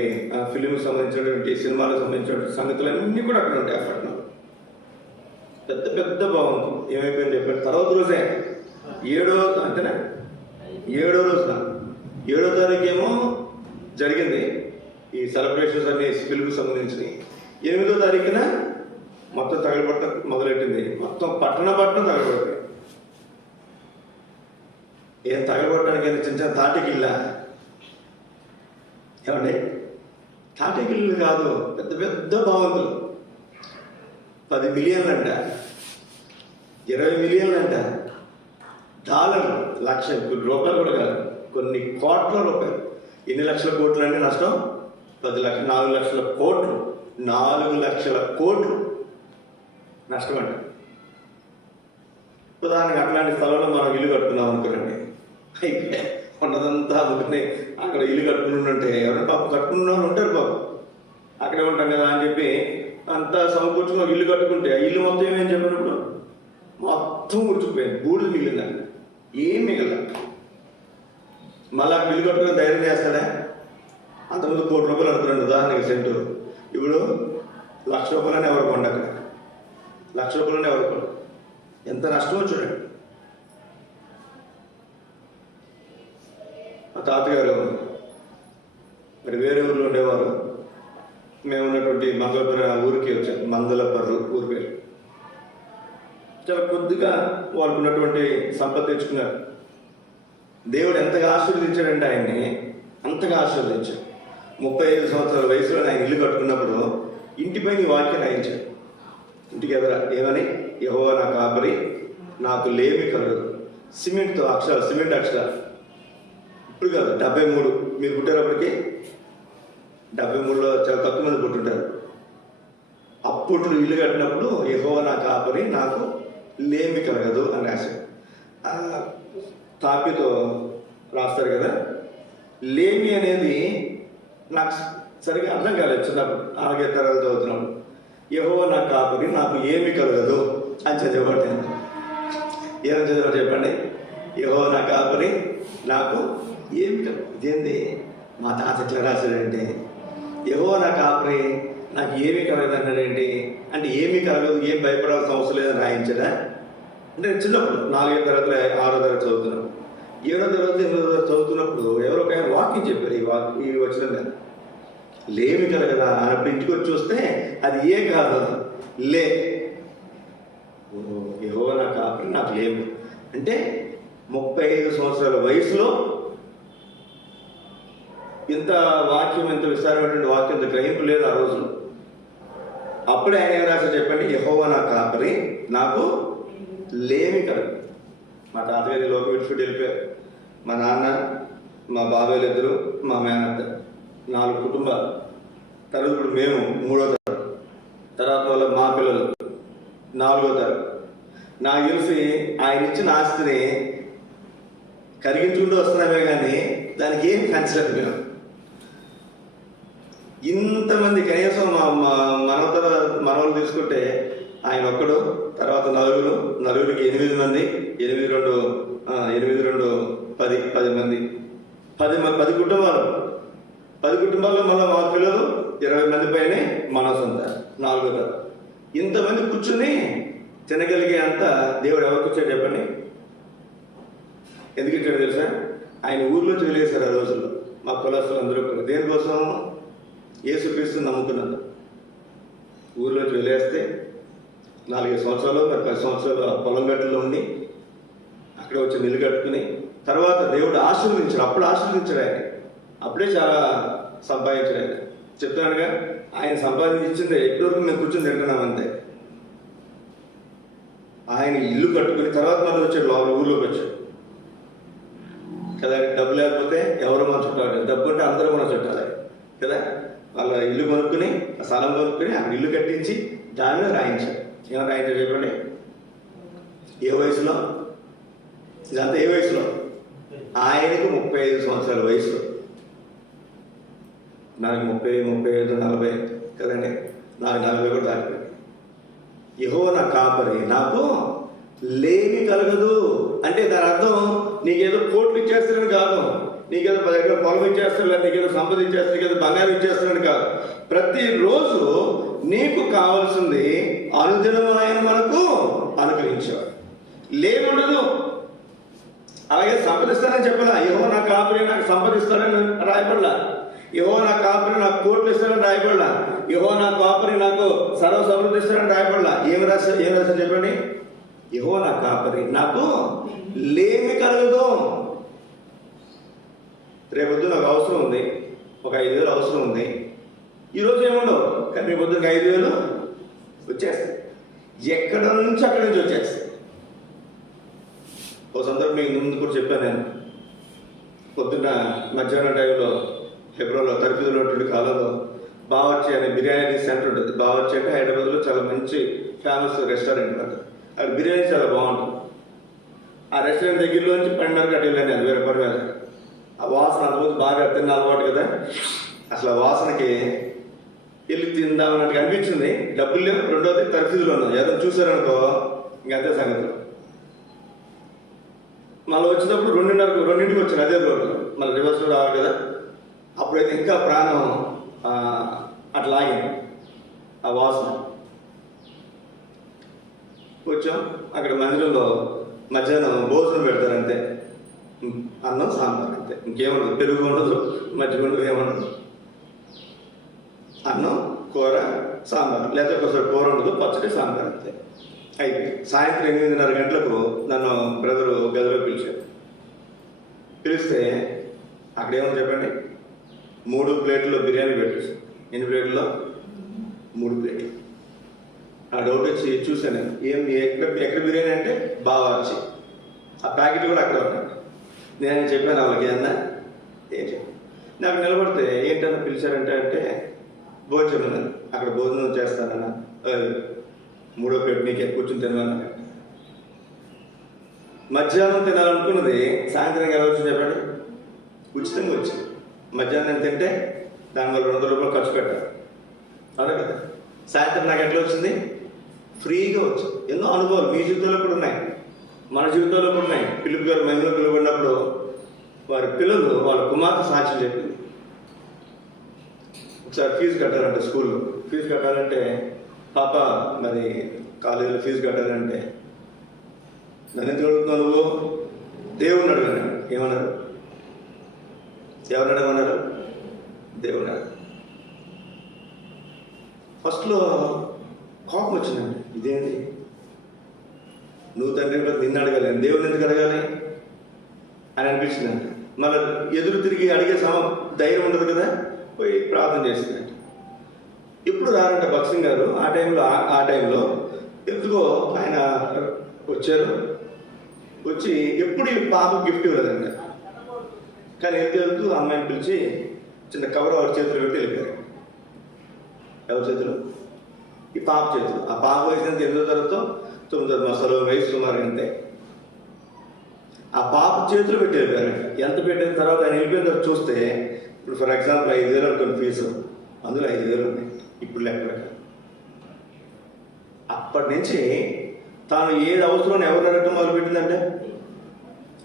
ఫిలింకి సంబంధించినటువంటి, సినిమాలకు సంబంధించినటువంటి సంగతులన్నీ కూడా అక్కడ ఉంటాయి. ఆ పట్టణంలో పెద్ద పెద్ద బాగుంది. ఏమైపోయింది చెప్పండి? తర్వాత రోజే 7వ అంతేనా 7వ రోజున 7వ తారీఖు ఏమో జరిగింది ఈ సెలబ్రేషన్స్ అన్ని ఫిల్మ్కి సంబంధించినవి. 8వ తారీఖున మొత్తం తగలబడటం మొదలెట్టింది. మొత్తం పట్టణం తగలబడుతుంది. ఏం తగలబడటానికి చిన్న చిన్న తాటికిల్లా ఏమండి? తాటికిల్లు కాదు, పెద్ద పెద్ద భవంతులు. 10 మిలియన్లు అంట, 20 మిలియన్లు అంట, డాలర్లు, లక్ష రూపాయలు కూడా కాదు, కొన్ని కోట్ల రూపాయలు. ఎన్ని లక్షల కోట్లు అంటే నష్టం? 10 లక్షలు, 4 లక్షల కోట్లు, 4 లక్షల కోట్లు నష్టం అంట. ఉదాహరణకు అట్లాంటి స్థలంలో మనం ఇల్లు కట్టుకున్నాం అనుకోరండి, అయితే ఉన్నదంతా అమ్ముకుని అక్కడ ఇల్లు కట్టుకుని ఉంటే ఎవరైనా పాప కట్టుకున్న వాళ్ళు ఉంటారు, పాప అక్కడే ఉంటాం కదా అని చెప్పి అంతా సమకూర్చుకుని ఇల్లు కట్టుకుంటే ఆ ఇల్లు మొత్తం ఏమేమి చెప్పినప్పుడు మొత్తం ఉడిచిపోయింది, బూడిద మిగిలిందండి, ఏం మిగలదు. మళ్ళీ ఇల్లు కట్టుకుని ధైర్యం చేస్తాడా? అంతకుముందు 1 కోటి రూపాయలు అనుకున్నాను ఉదాహరణకి సెంటు, ఇప్పుడు 1,00,000 రూపాయలని ఎవరు కొండక, 1,00,000 రూపాయలని ఎవరు కొండ. ఎంత నష్టమో చూడండి. మా తాతగారు మరి వేరే ఊళ్ళో ఉండేవారు. మేము ఉన్నటువంటి మంగళపురం ఊరికి వచ్చాం. మంగళపర్రు ఊరి పేరు. చాలా కొద్దిగా వాళ్ళకు ఉన్నటువంటి సంపద తెచ్చుకున్నారు. దేవుడు ఎంతగా ఆశీర్వదించాడంటే ఆయన్ని అంతగా ఆశీర్వదించాడు. 35 సంవత్సరాల వయసులో ఆయన ఇల్లు కట్టుకున్నప్పుడు ఇంటిపైన ఈ వాక్యం రాయించాడు. ఇంటికి ఎదురా ఏమని? యెహోవా నా కాపరి, నాకు లేమి కలగదు. సిమెంట్తో అక్షరాలు, సిమెంట్ అక్షరాలు. ఇప్పుడు కాదు 73 మీరు పుట్టేటప్పటికి 73లో చాలా తక్కువ మంది పుట్టుంటారు. అప్పుడు ఇల్లు కట్టినప్పుడు యెహోవా నా కాపరి నాకు లేమి కలగదు అని రాశారు. తాపితో రాస్తారు కదా. లేమి అనేది నాకు సరిగ్గా అర్థం కాలేదు చిన్నప్పుడు 4వ తరగతి చదువుతున్నాడు. యెహోవా నా కాపరి నాకు ఏమి కలగదు అని చదివబట్టాను. ఏమని చదివారు చెప్పండి? యెహోవా నా కాపరి నాకు ఏమి కలగదు. ఇదేంటి మా తాత ఎట్లా రాశాడంటే యెహోవా నా కాపరి నాకు ఏమీ కలగదు అన్నాడేంటి అంటే ఏమీ కలగదు, ఏం భయపడాల్సిన అవసరం లేదని రాయించడా అంటే చిన్నప్పుడు 4వ తరగతిలో 6వ తరగతి చదువుతున్నాం. 7వ తరగతి 8వ తరగతి చదువుతున్నప్పుడు ఎవరో ఒక ఆయన వాక్యం చెప్పారు. ఈ వచనం మీద లేమి కలగదా అన్నప్పుడు ఇంటికి వచ్చి చూస్తే అది ఏ కాదు లే. యెహోవా నా కాపరి నాకు లేము అంటే 35 సంవత్సరాల వయసులో ఇంత వాక్యం, ఇంత విస్తారమైనటువంటి వాక్యం, ఇంత గ్రహింపు లేదు ఆ రోజులో. అప్పుడే ఆయన ఏం రాశారు చెప్పండి? యెహోవా నా కాపరి నాకు లేమి కలగదు. మా తాతగారి లోకి విడిచిపెట్టి వెళ్ళిపోయారు. మా నాన్న, మా బాబాయ్లు ఇద్దరు, మా మేనత్త, 4 కుటుంబాలు. తర్వాత ఇప్పుడు మేము 3వ తరం, తర్వాత వల్ల మా పిల్లలు 4వ తరం. నాకు తెలిసి ఆయన ఇచ్చిన ఆస్తిని కరిగించుకుంటూ వస్తున్నామే కానీ దానికి ఏం కన్సిడర్ మేము. ఇంతమంది కనీసం మా మనవలు తీసుకుంటే ఆయన ఒక్కడు, తర్వాత నలుగురికి 8 మంది, 8 2 10 మంది, 10 కుటుంబాలు. 10 కుటుంబాల్లో మళ్ళీ మా పిల్లలు 20 మంది పైనే మన సొంత 4వ తరం. ఇంతమంది కూర్చుని తినగలిగే అంత దేవుడు ఎవరికి వచ్చాడు చెప్పండి? ఎందుకు ఇచ్చాడు తెలుసా? ఆయన ఊర్లోంచి వెళ్ళేశారు ఆ రోజుల్లో మా కులస్తులు అందరూ కూడా. దేనికోసం? యేసుక్రీస్తుని నమ్ముకున్నారు. ఊర్లోంచి వెళ్ళేస్తే 4 సంవత్సరాలు 10 సంవత్సరాలు పొలం గట్టులో ఉండి అక్కడ వచ్చి నిల్లు కట్టుకుని తర్వాత దేవుడు ఆశీర్వదించాడు. అప్పుడు ఆశీర్వదించాడు ఆయన. అప్పుడే చాలా సంపాదించాడు ఆయన. చెప్తున్నాడుగా ఆయన సంపాదించింది ఎప్పటివరకు మేము కూర్చొని తింటున్నాం అంతే. ఆయన ఇల్లు కట్టుకుని తర్వాత మనం వచ్చాడు, లోపల ఊళ్ళోకి వచ్చాడు కదా. డబ్బు లేకపోతే ఎవరు మన చుట్టాలి, డబ్బు అంటే అందరూ మన చుట్టాలి కదా. వాళ్ళ ఇల్లు కొనుక్కుని, స్థలం కొనుక్కుని అక్కడ ఇల్లు కట్టించి దాని మీద రాయించాడు. ఏమైనా రాయించాడు చెప్పండి? ఏ వయసులో? ఇదంతా ఏ వయసులో? ఆయనకు 35 సంవత్సరాల వయసులో. నాకు 30, 35, 40 కదండి. నాకు 40 కూడా దాటిపోయింది. యెహోవా నా కాపరి నాకు లేమి కలగదు అంటే దాని అర్థం నీకేదో కోట్లు ఇచ్చేస్తారని కాదు, నీకేదో 10 ఎకరాల పొలం ఇచ్చేస్తాడు, నీకేదో సంపద ఇచ్చేస్తాడు, నీకేదో బంగారం ఇచ్చేస్తాడని కాదు. ప్రతిరోజు నీకు కావాల్సింది అనుదినం ఆయన మనకు అనుగ్రహించేవాడు. లేముండదు. అలాగే సంపదిస్తానని చెప్పలా. యెహోవా నా కాపరి నాకు సంపదిస్తాడని రాయబడలా. యెహోవా నా కాపరి నాకు కోట్లు ఇస్తాడని రాయబడలా. యెహోవా నా కాపరి నాకు సర్వ సమృద్ధి ఇస్తాడని రాయబడలా. ఏం రాశారు చెప్పండి? యెహోవా నా కాపరి నాకు లేమి కలగదు. రేపొద్దు నాకు అవసరం ఉంది, ఒక 5,000 అవసరం ఉంది. ఈరోజు ఏముండవు కానీ రేపొద్దుకి 5,000 వచ్చేస్తాయి. ఎక్కడ నుంచి అక్కడి నుంచి వచ్చేస్తాయి. ఓ సందర్భం మీకు ముందు కూడా చెప్పాను నేను. పొద్దున్న మధ్యాహ్నం టైంలో ఫిబ్రవరిలో తరపులో ఉన్నటువంటి కాలంలో బావర్చి అనే బిర్యానీ సెంటర్ ఉంటుంది. బావర్చి అంటే హైదరాబాద్లో చాలా మంచి ఫేమస్ రెస్టారెంట్ అది. అక్కడ బిర్యానీ చాలా బాగుంటుంది. ఆ రెస్టారెంట్ దగ్గరలోంచి 12:30 గంటలు వెళ్ళాను అది వేరే పని మీద. ఆ వాసన అంతకుముందు బాగా తిన్న అలవాటు కదా, అసలు ఆ వాసనకి వెళ్ళి తిందామన్నట్టు అనిపించింది. డబ్బులు లేవు. రెండోది తరఫీదులో ఉన్నాం. ఏదో చూసారనుకో ఇంకంతే సంగతి. మళ్ళీ వచ్చినప్పుడు 2:30కి వచ్చాను అదే రోడ్డు. మళ్ళీ రివర్స్ రోడ్ రావాలి కదా. అప్పుడైతే ఇంకా ప్రాణం అట్లా ఆగింది ఆ వాసన. వచ్చాం. అక్కడ మందిరంలో మధ్యాహ్నం భోజనం పెడతారంతే. అన్నం సాంబార్ అంతే, ఇంకేముండదు. పెరుగు ఉండదు, మజ్జిగ ఉండదు, ఏముండదు. అన్నం కూర సాంబార్, లేకపోతే ఒకసారి కూర ఉండదు, పచ్చడి సాంబార్ అంతే. అయితే సాయంత్రం 8:30 గంటలకు నన్ను బ్రదరు గదిలో పిలిచారు. పిలిస్తే అక్కడ ఏమని చెప్పండి? 3 ప్లేట్లో బిర్యానీ పెట్టేసాను. ఎన్ని ప్లేట్లో? 3 ప్లేట్లు. ఆ డౌట్ వచ్చి చూశాను నేను. ఎక్కడ బిర్యానీ అంటే బావర్చి. ఆ ప్యాకెట్ కూడా అక్కడ ఉన్నాడు. నేను చెప్పాను వాళ్ళకి, అన్నా ఏం చెప్పు. నాకు నిలబడితే ఏంటన్నా పిలిచారంటే అంటే భోజనం ఉన్నది, అక్కడ భోజనం చేస్తానన్నా, మూడో ప్లేట్ నీకే కూర్చుని తినమన్నా. మధ్యాహ్నం తినాలనుకున్నది సాయంత్రం ఎలా వచ్చింది చెప్పండి? ఉచితంగా వచ్చింది. మధ్యాహ్నం నేను తింటే దానివల్ల 200 రూపాయలు ఖర్చు పెట్టాను, అదే కదా. సాయంత్రం నాకు ఎట్లా వచ్చింది? ఫ్రీగా వచ్చింది. ఎన్నో అనుభవాలు మీ జీవితంలో కూడా ఉన్నాయి, మన జీవితంలో కూడా ఉన్నాయి. పిలుపు గారు మహిళలో పిలువబడినప్పుడు వారి పిల్లలు వాళ్ళ కుమార్తె సాక్ష్యం చెప్పింది. ఒకసారి ఫీజు కట్టాలంటే స్కూల్లో ఫీజు కట్టాలంటే పాప మరి కాలేజీలో ఫీజు కట్టాలంటే నన్ను ఎందుకు అడుగుతున్నావు నువ్వు? దేవుణ్ణి అడగను. ఏమన్నారు? ఎవరిని అడగమన్నారు? దేవుణ్ణి అడగ. ఫస్ట్లో కోపం వచ్చిందండి, ఇదేంటి నువ్వు తండ్రి నిన్ను అడగాలి, దేవుని ఎందుకు అడగాలి అని అనిపించిందంట. మళ్ళీ ఎదురు తిరిగి అడిగే ధైర్యం ఉండదు కదా, పోయి ప్రార్థన చేసిందంట. ఎప్పుడు రారంట భక్సింగ్ గారు ఆ టైంలో ఎందుకో ఆయన వచ్చారు. వచ్చి ఎప్పుడు ఈ పాపకు గిఫ్ట్ ఇవ్వలేదంట. కానీ వెళ్తూ అమ్మాయిని పిలిచి చిన్న కవర్ ఎవరి చేతులు పెట్టి వెళ్ళిపోయారు. ఎవరి చేతులు? ఈ పాప చేతులు. ఆ పాప వయసు ఎంత? 8వ తరగతితో 9వ మాసాలు వయసు సుమారు అంతే. ఆ పాప చేతులు పెట్టి వెళ్ళిపోయారు. ఎంత పెట్టిన తర్వాత ఆయన వెళ్ళిపోయిన తర్వాత చూస్తే, ఇప్పుడు ఫర్ ఎగ్జాంపుల్ 5,000 అనుకోండి ఫీజు, అందులో 5,000 ఉన్నాయి ఇప్పుడు లెక్క. అప్పటి నుంచి తాను ఏది అవసరం ఎవరు అడగటం మొదలుపెట్టిందంటే,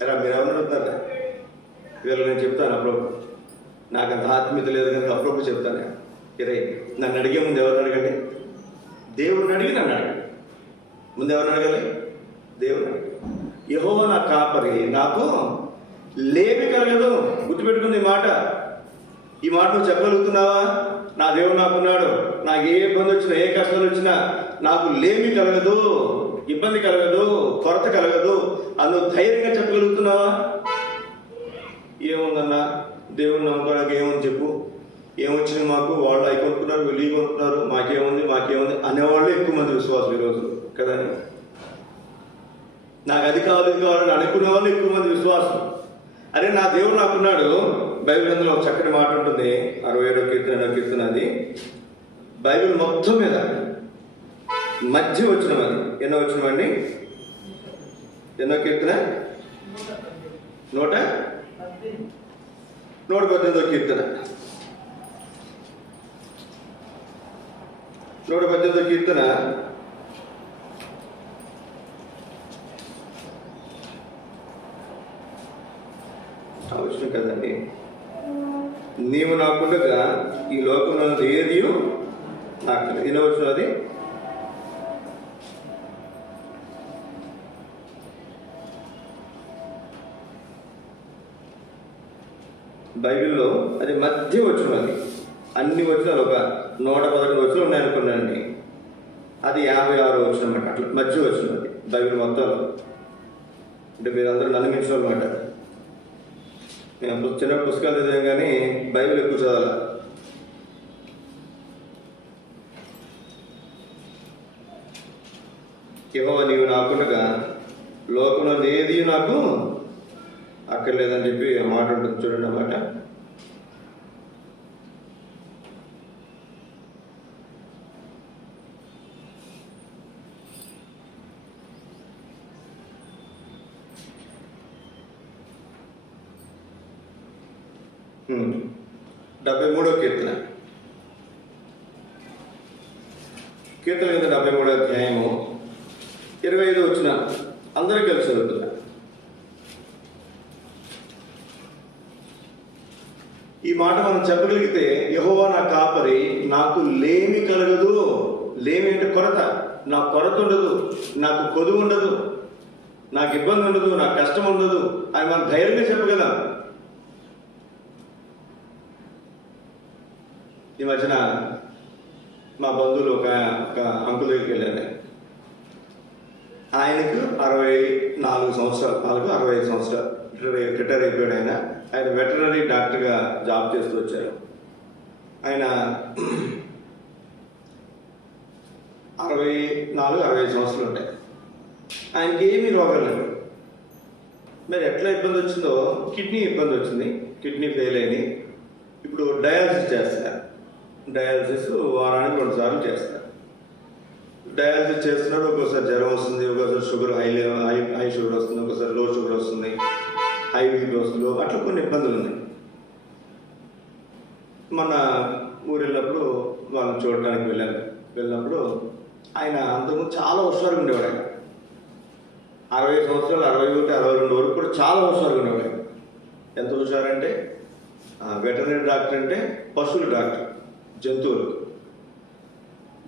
ఎలా మీరు ఎవరు అడుగుతారా? వీళ్ళు నేను చెప్తాను అప్పుడప్పుడు, నాకు అంత ఆత్మీయత లేదు కనుక అప్పుడప్పుడు చెప్తాను. ఇరే నన్ను అడిగే ముందు ఎవరిని అడగండి? దేవుడిని అడిగి నన్ను అడగండి. ముందు ఎవరిని అడగాలి? దేవుడు. యెహోవా నా కాపరి, నాకు లేమి కలగదు. గుర్తుపెట్టుకుంది ఈ మాట. ఈ మాట నువ్వు చెప్పగలుగుతున్నావా? నా దేవుడు నాకున్నాడు, నాకు ఏ ఇబ్బంది వచ్చినా ఏ కష్టాలు వచ్చినా నాకు లేమి కలగదు, ఇబ్బంది కలగదు, కొరత కలగదు అని నువ్వు ధైర్యంగా చెప్పగలుగుతున్నావా? ఏముందన్నా దేవుడిని నమ్ముకోవడానికి ఏముంది చెప్పు? ఏమొచ్చినాయి మాకు? వాళ్ళు అవి కొనుక్కున్నారు, వీళ్ళు ఇవి కొనుక్కున్నారు, మాకేముంది అనేవాళ్ళు ఎక్కువ మంది విశ్వాసులు ఈరోజు కదా. నాకు అది కావాలని అనుకునే వాళ్ళు ఎక్కువ మంది విశ్వాసం. అరే నా దేవుడు నాకున్నాడు. బైబిల్ గ్రంథంలో ఒక చక్కటి మాట ఉంటుంది, 67వ కీర్తన అది. బైబిల్ మొత్తం మీద మధ్య వచ్చిన అది ఎన్నో వచ్చినవండి? ఎన్నో కీర్తన? 118వ కీర్తన. 118వ కీర్తన అవసరం కదండి. నీవు నాకుండగా ఈ లోకంలో ఏది నాకు ఇలా వచ్చిన అది. బైబిల్లో అది మధ్య వచ్చిన అది. అన్ని వచ్చినాలు ఒక 111 వచ్చిన ఉన్నాయనుకున్నానండి. అది 56 వచ్చిన అన్నమాట. అట్లా మధ్య వచ్చినది బైబిల్ మొత్తంలో. అంటే మీరందరూ నన్ను మించిన అనమాట. నేను చిన్న పుస్తకాలు చదివాను కానీ బైబిల్ ఎక్కువ చదవాలి. యెహోవా నీవు నాకుండగా లోకంలో ఏది నాకు అక్కర్లేదని చెప్పి ఆ మాట ఉంటుంది చూడండి అన్నమాట. Hmm. 73వ కీర్తన. కీర్తన కింద 73వ అధ్యాయము 25 వచ్చిన అందరూ కలిసి చదువుతున్నా. ఈ మాట మనం చెప్పగలిగితే, యెహోవా నా కాపరి, నాకు లేమి కలగదు. లేమి అంటే కొరత. నాకు కొరత ఉండదు, నాకు కొదువు ఉండదు, నాకు ఇబ్బంది ఉండదు, నాకు కష్టం ఉండదు అని మనం ధైర్యంగా చెప్పగలం. ఈ మధ్యన మా బంధువులు ఒక అంకుల్ దగ్గరికి వెళ్ళాను. ఆయనకు 64 సంవత్సరాలు, 65 సంవత్సరాలు రిటైర్ అయిపోయాడు. ఆయన వెటర్నరీ డాక్టర్గా జాబ్ చేస్తూ వచ్చారు. ఆయన 64-65 సంవత్సరాలు ఉంటాయి. ఆయనకి ఏమీ రోగాలు లేవు. మరి ఎట్లా ఇబ్బంది వచ్చిందో, కిడ్నీ ఇబ్బంది వచ్చింది, కిడ్నీ ఫెయిల్ అయింది. ఇప్పుడు డయాలసిస్ చేస్తారు. డయాలసిస్ వారానికి 2 సార్లు చేస్తారు. డయాలసిస్ చేస్తున్నారు. ఒక్కోసారి జ్వరం వస్తుంది, ఒక్కోసారి షుగర్ హై షుగర్ వస్తుంది, ఒక్కోసారి లో షుగర్ వస్తుంది, హై బీపీ వస్తుంది. అట్లా కొన్ని ఇబ్బందులు ఉన్నాయి. మన ఊరు వెళ్ళినప్పుడు వాళ్ళని చూడడానికి వెళ్ళినప్పుడు ఆయన అంతకు చాలా హుషారుగా ఉండేవాడు. ఆయన 60 సంవత్సరాలు, 61, 62 వరకు కూడా చాలా హుషారుగా ఉండేవాడు. ఎంత హుషారంటే వెటర్నరీ డాక్టర్ అంటే పశువుల డాక్టర్, జంతువులు.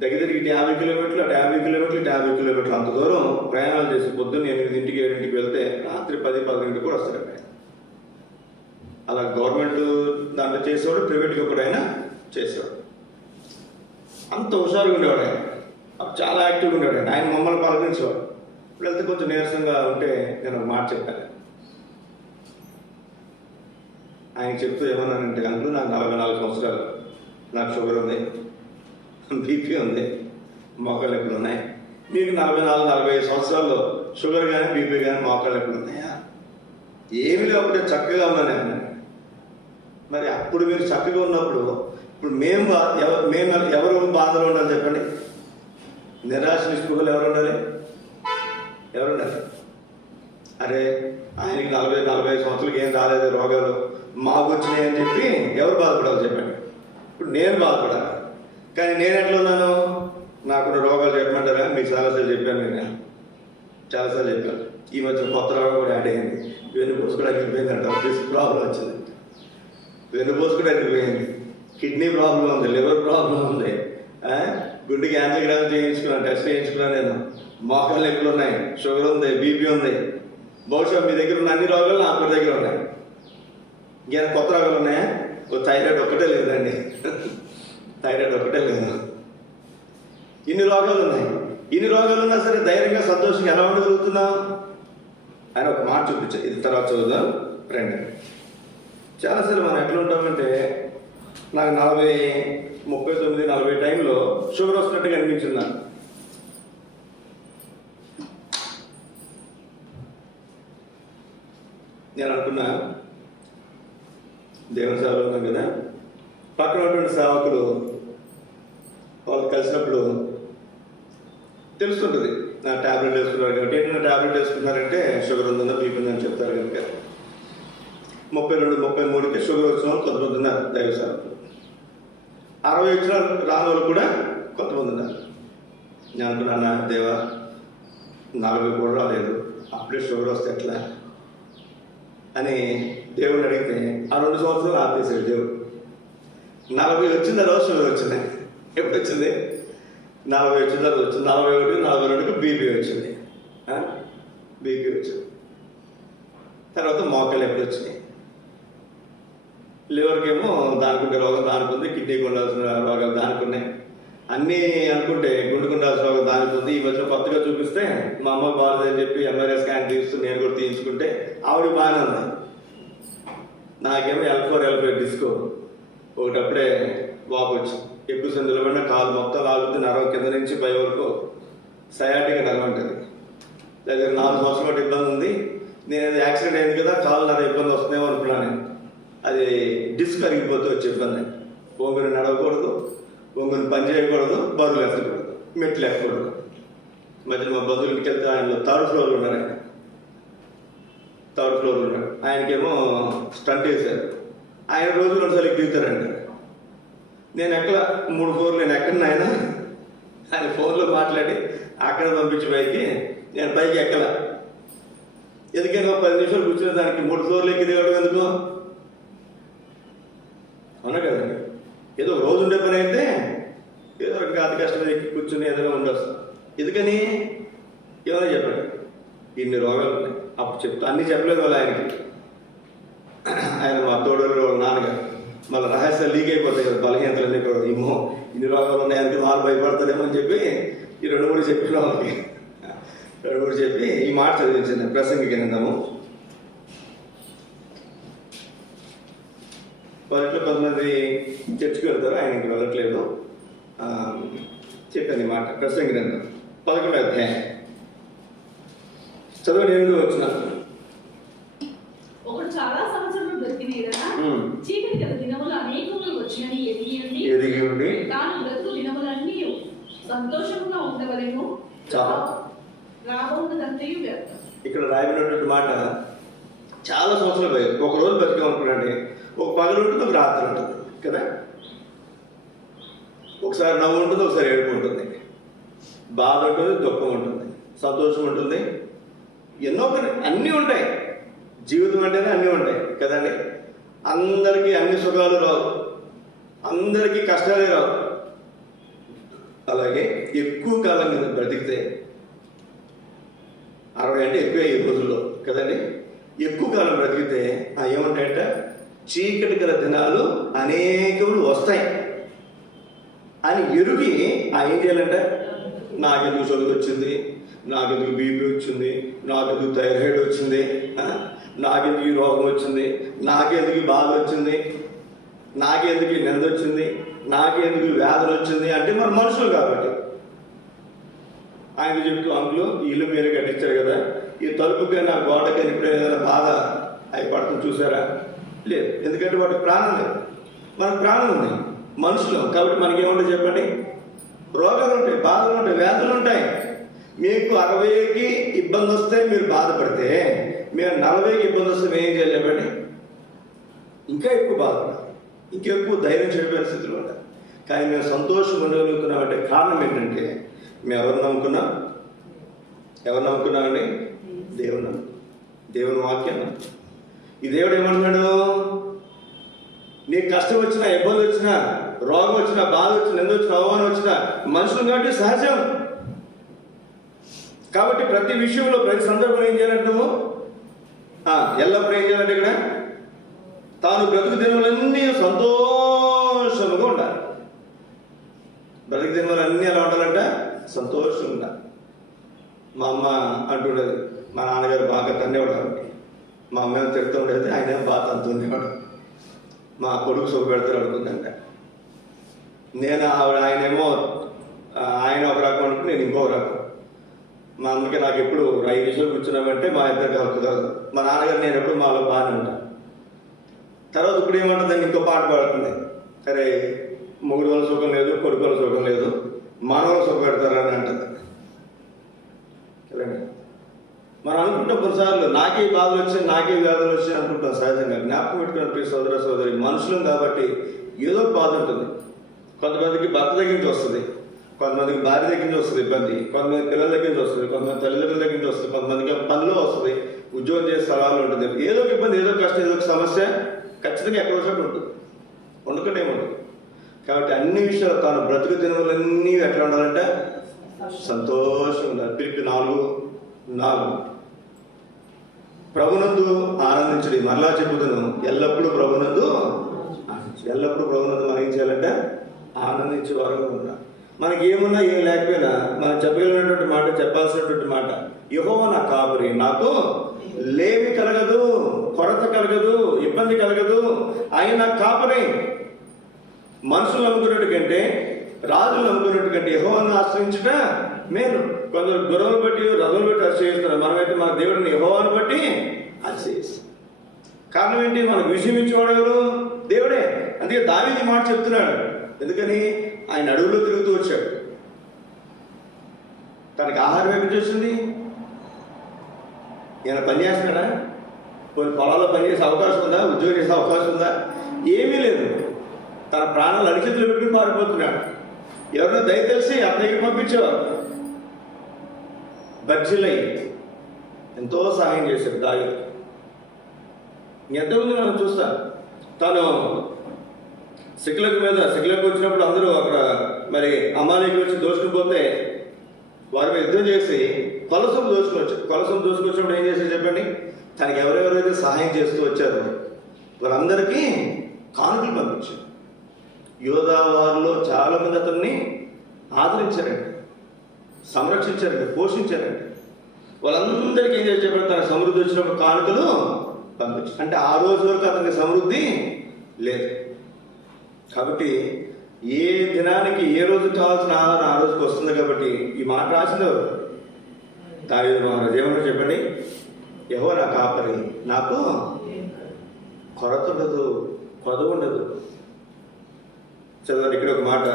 దగ్గర 50 కిలోమీటర్లు, అటు 50 కిలోమీటర్లు, ఇటు 50 కిలోమీటర్లు అంత దూరం ప్రయాణాలు చేసి పొద్దున్న 8, 7 వెళ్తే రాత్రి 10, 11 కూడా వస్తారు. అలా గవర్నమెంట్ దాంట్లో చేసేవాడు, ప్రైవేట్గా కూడా ఆయన చేసేవాడు. అంత హుషారుగా ఉండేవాడు ఆయన. అప్పుడు చాలా యాక్టివ్గా ఉండేవాడు ఆయన. మమ్మల్ని పలకరించేవాడు. ఇప్పుడు వెళ్తే కొంచెం నీరసంగా ఉంటే నేను ఒక మాట చెప్పాను. ఆయన చెప్తూ ఏమన్నానంటే, అందులో నాకు 44 సంవత్సరాలు, నాకు షుగర్ ఉంది, బీపీ ఉంది, మోకాళ్ళ నొప్పులు ఉన్నాయి. మీకు 44, 45 సంవత్సరాల్లో షుగర్ కానీ బీపీ కానీ మోకాళ్ళ నొప్పులు ఉన్నాయా? ఏమి లేకపోతే చక్కగా ఉన్నాను. మరి అప్పుడు మీరు చక్కగా ఉన్నప్పుడు ఇప్పుడు మేము ఎవరు బాధలో ఉండాలి చెప్పండి? నిరాశ నిస్పృహలు ఎవరు ఉండాలి? అరే ఆయనకి 40-45 సంవత్సరాలకి ఏం రాలేదు రోగాలు, మాకు వచ్చినాయి అని చెప్పి ఎవరు బాధపడాలి చెప్పండి? ఇప్పుడు నేను బాధపడాలి. కానీ నేను ఎట్లా ఉన్నాను? నాకు రోగాలు చెప్పమంటారా? మీకు చాలాసార్లు చెప్పాను. నేను చాలాసార్లు చెప్పాను. ఈ మధ్య కొత్త రోగం కూడా యాడ్ అయింది. వెన్నుపూస కూడా అరిగిపోయిందంట. డిస్క్ ప్రాబ్లం వచ్చింది, వెన్నుపూస కూడా అరిగిపోయింది, కిడ్నీ ప్రాబ్లం ఉంది, లివర్ ప్రాబ్లం ఉంది, గుండెకి యాంజియోగ్రామ్ చేయించుకున్నాను, టెస్ట్ చేయించుకున్నాను నేను, మోకాళ్ళ నొప్పులు ఉన్నాయి, షుగర్ ఉంది, బీపీ ఉంది. బహుశా మీ దగ్గర ఉన్న అన్ని రోగాలు నా ఒక్కరి దగ్గర ఉన్నాయి. ఇంకేమైనా కొత్త రోగాలు ఉన్నాయా? థైరాయిడ్ ఒక్కటే లేదండి. థైరాయిడ్ ఒక్కటే లేదు. ఇన్ని రోగాలు ఉన్నాయి. ఇన్ని రోగాలు ఉన్నా సరే ధైర్యంగా సంతోషంగా ఎలా ఉండగలుగుతున్నాం? ఆయన ఒక మాట చూపించారు. ఇది తర్వాత చదువుదాం రండి. చాలాసార్లు మనం ఎట్లా ఉంటామంటే, నాకు 39, 40 టైంలో షుగర్ వస్తున్నట్టుగా అనిపించింది నాకు. నేను అనుకున్నా, దేవుని సేవలో ఉన్నాం కదా, పక్కన ఉన్నటువంటి సేవకులు వాళ్ళు కలిసినప్పుడు తెలుస్తుంటుంది. నా ట్యాబ్లెట్ వేసుకున్నారు కాబట్టి. ఏంటంటే ట్యాబ్లెట్ వేసుకున్నారంటే షుగర్ ఉందన్నా బీపీ ఉందని చెప్తారు కనుక 32, 33కి షుగర్ వచ్చిన వాళ్ళు కొంతమంది ఉన్నారు దైవ సేవకులు. 60 వచ్చిన రాని వాళ్ళు కూడా కొంతమంది ఉన్నారు. నేను అనుకున్నా, దేవా 40 కూడా రాలేదు, అప్పుడే షుగర్ వస్తే ఎట్లా అని దేవుడిని అడిగితే ఆ 2 సంవత్సరాలు ఆపేసాడు దేవుడు. 40 వచ్చిన తర్వాత షుగర్ వచ్చింది. ఎప్పుడు వచ్చింది? 40 వచ్చిన తర్వాత వచ్చింది. 41, 42కి బీపీ వచ్చింది. బీపీ వచ్చింది. తర్వాత మోకాళ్ళు ఎప్పుడు వచ్చినాయి. లివర్కి ఏమో దానికుండే రోగం దానికి ఉంది, కిడ్నీకి ఉండాల్సిన రోగాలు దానికి ఉన్నాయి. అన్నీ అనుకుంటే గుండెకు ఉండాల్సిన రోగం దానికి ఉంది. ఈ మధ్య కొత్తగా చూపిస్తే మా అమ్మకి బాగాలేదని చెప్పి ఎంఆర్ఐ స్కాన్ తీస్తూ నేను కూడా తీయించుకుంటే ఆవిడ బాగానే ఉంది. నాకేమో L4, L5 డిస్కో ఒకటప్పుడే వాపు వచ్చి ఎక్కువ సందులో పడిన కాలు మొత్తం లాగుతుంది. నరం కింద నుంచి పై వరకు సయాటిగా నరం ఉంటుంది. దగ్గర 4 సంవత్సరాల ఇబ్బంది ఉంది. నేను అది యాక్సిడెంట్ అయింది కదా, కాలు నరం ఇబ్బంది వస్తుందేమో అనుకున్నాను. అది డిస్క్ అరిగిపోతూ వచ్చే ఇబ్బంది. ఒంగుని నడవకూడదు, ఒంగుని పని చేయకూడదు, బరువులు ఎత్తకూడదు, మెట్లు ఎక్కకూడదు. మధ్యలో మా బంధువులకి వెళ్తే ఆయనలో 3rd ఫ్లోర్లో ఉన్నారు. ఆయన 3rd ఫ్లోర్లో ఉన్నాడు. ఆయనకేమో స్టంట్ వేశారు. ఆయన రోజు 2 సార్లు దిగుతారంట. నేను ఎక్కడ 3 ఫ్లోర్లు నేను ఎక్కడ ఆయన ఆయన ఫోన్లో మాట్లాడి అక్కడ పంపించి పైకి నేను పైకి ఎక్కల. ఎందుకైనా 10 నిమిషాలు కూర్చునే దానికి 3 ఫ్లోర్లు ఎక్కి దిగడం ఎందుకు? అవునా కదండి. ఏదో రోజు ఉండే పని అయితే ఏదో ఒక అతి కష్టం ఎక్కి కూర్చుని ఏదైనా ఉండొచ్చు. ఎందుకని ఏమైనా చెప్పండి. ఇన్ని రోగాలు ఉన్నాయి. అప్పుడు చెప్తా అన్నీ చెప్పలేదు వాళ్ళు ఆయనకి. ఆయన మా తోడలు వాళ్ళ నాన్నగారు. మళ్ళీ రహస్యాలు లీక్ అయిపోతాయి కదా, బలహీనతలన్నీ కూడా. ఏమో ఇన్ని రోగాలు ఉన్నాయి, అందుకే వాళ్ళు భయపడతారేమో అని చెప్పి ఈ 2-3 చెప్పిన వాళ్ళకి 2-3 చెప్పి ఈ మాట చదివించింది. ప్రసంగికి విందాము. వాళ్ళట్లో కొంతమంది చర్చికి వెళ్తారు, ఆయనకి వెళ్ళట్లేదు. చెప్పాను ఈ మాట. ప్రసంగి గ్రంథం 11వ అధ్యాయం చదవండి. 8వ వచనం. ఒకడు చాలా సంవత్సరాలు బ్రతికిన ఎడల సంతోషముగా ఉండవలెను, చాలా లాభమునంతయు వ్యర్థం. ఇక్కడ రాయబడినటువంటి మాట చాలా సంవత్సరాలు పోయాయి. ఒక రోజు బతికామనుకున్నాండి, ఒక పగలు ఉంటుంది, ఒక రాత్రి ఉంటుంది కదా. ఒకసారి నవ్వు ఉంటుంది, ఒకసారి ఏడుపు ఉంటుంది, బాధ ఉంటుంది, దుఃఖం ఉంటుంది, సంతోషం ఉంటుంది, ఎన్నో అన్నీ ఉంటాయి. జీవితం అంటేనే అన్నీ ఉంటాయి కదండి. అందరికీ అన్ని సుఖాలు రావు, అందరికీ కష్టాలే రావు. అలాగే ఎక్కువ కాలం మీద బ్రతికితే 60 అంటే ఎక్కువ ఈ రోజుల్లో కదండి. ఎక్కువ కాలం బ్రతికితే ఏమంటాయంటే చీకటి గల దినాలు అనేకములు వస్తాయి అని ఎరుగి ఏం చేయాలంటే నాకెందుకు చదువు వచ్చింది, నాకెందుకు బీపీ వచ్చింది, నాకెందుకు థైరాయిడ్ వచ్చింది, నాకెందుకు ఈ రోగం వచ్చింది, నాకెందుకు ఈ బాధ వచ్చింది, నాకెందుకు ఈ నింద వచ్చింది, నాకెందుకు ఈ వ్యాధులు వచ్చింది అంటే మన మనుషులు కాబట్టి. ఆయన చెప్తూ అంకులు ఇల్లు మీరు కట్టించారు కదా, ఈ తలుపుకి నా గోడకి ఎప్పుడైనా ఏదైనా బాధ అవి పడుతుంది చూసారా? లేదు, ఎందుకంటే వాటికి ప్రాణం లేదు, మనకు ప్రాణం ఉంది, మనుషులు కాబట్టి మనకి ఏముంటాయి చెప్పండి? రోగాలు ఉంటాయి, బాధలు ఉంటాయి, వ్యాధులు ఉంటాయి. మీకు 60కి ఇబ్బంది వస్తే మీరు బాధపడితే, మేము 40కి ఇబ్బంది వస్తే మేము ఏం చేయాలి చెప్పండి? ఇంకా ఎక్కువ బాధపడాలి, ఇంకా ఎక్కువ ధైర్యం చెడిపోయిన స్థితిలో ఉంటాయి. కానీ మేము సంతోషం ఉండగలుగుతున్నామంటే కారణం ఏంటంటే మేము ఎవరు నమ్ముకున్నాం? ఎవరు నమ్ముకున్నామండి? దేవుని దేవుని వాక్యం. ఈ దేవుడు ఏమంటున్నాడు? నీకు కష్టం వచ్చినా, ఇబ్బంది వచ్చినా, రోగం వచ్చినా, బాధ వచ్చినా, నింద వచ్చినా, అవమానం వచ్చినా మనుషులు కాబట్టి సహజం. కాబట్టి ప్రతి విషయంలో ప్రతి సందర్భంలో ఏం చేయాలంటే నువ్వు ఎల్లప్పుడూ ఏం చేయాలంటే ఇక్కడ తాను బ్రతుకు దినములన్నీ సంతోషముగా ఉండాలి. బ్రతుకు దినములన్నీ ఎలా ఉండాలంట? సంతోషంగా ఉండాలి. మా అమ్మ అంటుండేది, మా నాన్నగారు బాగా తన్నేవాడు, మా అమ్మ ఏమో తిడుతూ ఉండేది, ఆయన బాగా తంతుండేవాడు. మా కొడుకు సొప్పు పెడతాడు అనుకుందంట. నేను ఆయనేమో ఆయన ఒక రకం అనుకుని నేను ఇంకో రకం. మా అమ్మకి నాకు ఎప్పుడు 5 నిమిషాలు కూర్చున్నామంటే మా ఇద్దరికి కలుపుతారు. మా నాన్నగారు నేను ఎప్పుడు మాలో బాగానే ఉంటాను. తర్వాత ఇప్పుడు ఏమంటుందని ఇంకో పాట పాడుతుంది, అరే మొగుడు వాళ్ళ సుఖం లేదు, కొడుకు వాళ్ళ సుఖం లేదు, మానవులు సుఖం పెడతారని అంటుంది. మనం అనుకుంటాం కొన్నిసార్లు నాకే బాధలు వచ్చాయి, నాకే వ్యాధులు వచ్చాయి అనుకుంటాం. సహజంగా జ్ఞాపకం పెట్టుకున్న సోదర సోదరి, మనుషులం కాబట్టి ఏదో బాధ ఉంటుంది. కొంతమందికి భర్త దగ్గర నుంచి వస్తుంది, కొంతమందికి భార్య దగ్గర నుంచి వస్తుంది ఇబ్బంది, కొంతమంది పిల్లల దగ్గర నుంచి వస్తుంది, కొంతమంది తల్లిదండ్రుల దగ్గర నుంచి వస్తుంది, కొంతమందికి పనిలో వస్తుంది, ఉద్యోగం చేసే స్థలాల్లో ఉంటుంది. ఏదో ఒక ఇబ్బంది, ఏదో కష్టం, ఏదో ఒక సమస్య ఖచ్చితంగా ఎక్కడో చోట ఉంటుంది, ఉండకుండా ఏముంటుంది. కాబట్టి అన్ని విషయాలు తాను బ్రతుకు దినములన్నీ ఎట్లా ఉండాలంటే సంతోషంగా ఉండాలి. పిలిపి 4:4 ప్రభునందు ఆనందించడి. మరలా చెబుతాను, ఎల్లప్పుడూ ప్రభునందు ఎల్లప్పుడూ ప్రభునందు మనం ఏం చేయాలంటే ఆనందించే వారుగా ఉండాలి. మనకి ఏమున్నా ఏం లేకపోయినా మనం చెప్పగలిగినటువంటి మాట, చెప్పాల్సినటువంటి మాట, యెహోవా నా కాపరి, నాకు లేమి కలగదు, కొరత కలగదు, ఇబ్బంది కలగదు, ఆయన నాకు కాపరి. మనుషులు నమ్ముకున్నట్టు కంటే, రాజులు నమ్ముకున్నట్టు కంటే యెహోవాను ఆశ్రయించుట మేలు. కొందరు గుర్రలు బట్టి, రథులు బట్టి ఆశ్రయిస్తున్నారు. మనమైతే మన దేవుడిని యెహోవాను బట్టి ఆశ్రయిస్తాం. కారణం ఏంటి? మనకు విషయం ఇచ్చేవాడు ఎవరు? దేవుడే. అందుకే దావీదు మాట చెప్తున్నాడు. ఎందుకని? ఆయన అడవుల్లో తిరుగుతూ వచ్చాడు. తనకి ఆహారం ఎక్కడి వచ్చింది? ఈయన పని చేస్తున్నాడా? కొన్ని పొలాల్లో పనిచేసే అవకాశం ఉందా? ఉద్యోగం చేసే అవకాశం ఉందా? ఏమీ లేదు. తన ప్రాణాలు అరిచేతులు పెట్టుకుని పారిపోతున్నాడు. ఎవరైనా దయ తెలిసి అతనికి పంపించేవారు. బర్జిలై ఎంతో సహాయం చేశాడు దావీదు. ఎంతమంది మనం చూస్తాం. తను సిక్లకు వచ్చినప్పుడు అందరూ అక్కడ మరి అమాలేకి వచ్చి దోచుకుపోతే వారి మీద యుద్ధం చేసి కొలసం దోచుకొచ్చినప్పుడు ఏం చేసి చెప్పండి? తనకి ఎవరెవరైతే సహాయం చేస్తూ వచ్చారో వారందరికీ కానుకలు పంపించారు. యోధా వారిలో చాలా మంది అతన్ని ఆదరించారండి, సంరక్షించారండి, పోషించారండి. వాళ్ళందరికీ ఏం చేసి చెప్పండి? తన సమృద్ధి వచ్చినప్పుడు కానుకలు పంపించారు. అంటే ఆ రోజు వరకు అతనికి సమృద్ధి లేదు. కాబట్టి ఏ దినానికి ఏ రోజు కావాల్సిన ఆహారం ఆ రోజుకి వస్తుంది. కాబట్టి ఈ మాట రాసిందో దావీదు మహారాజు ఏమన్నా చెప్పండి? యెహోవా నా కాపరి, నాకు కొరత ఉండదు, కొదవ ఉండదు. చదవండి ఇక్కడ ఒక మాట,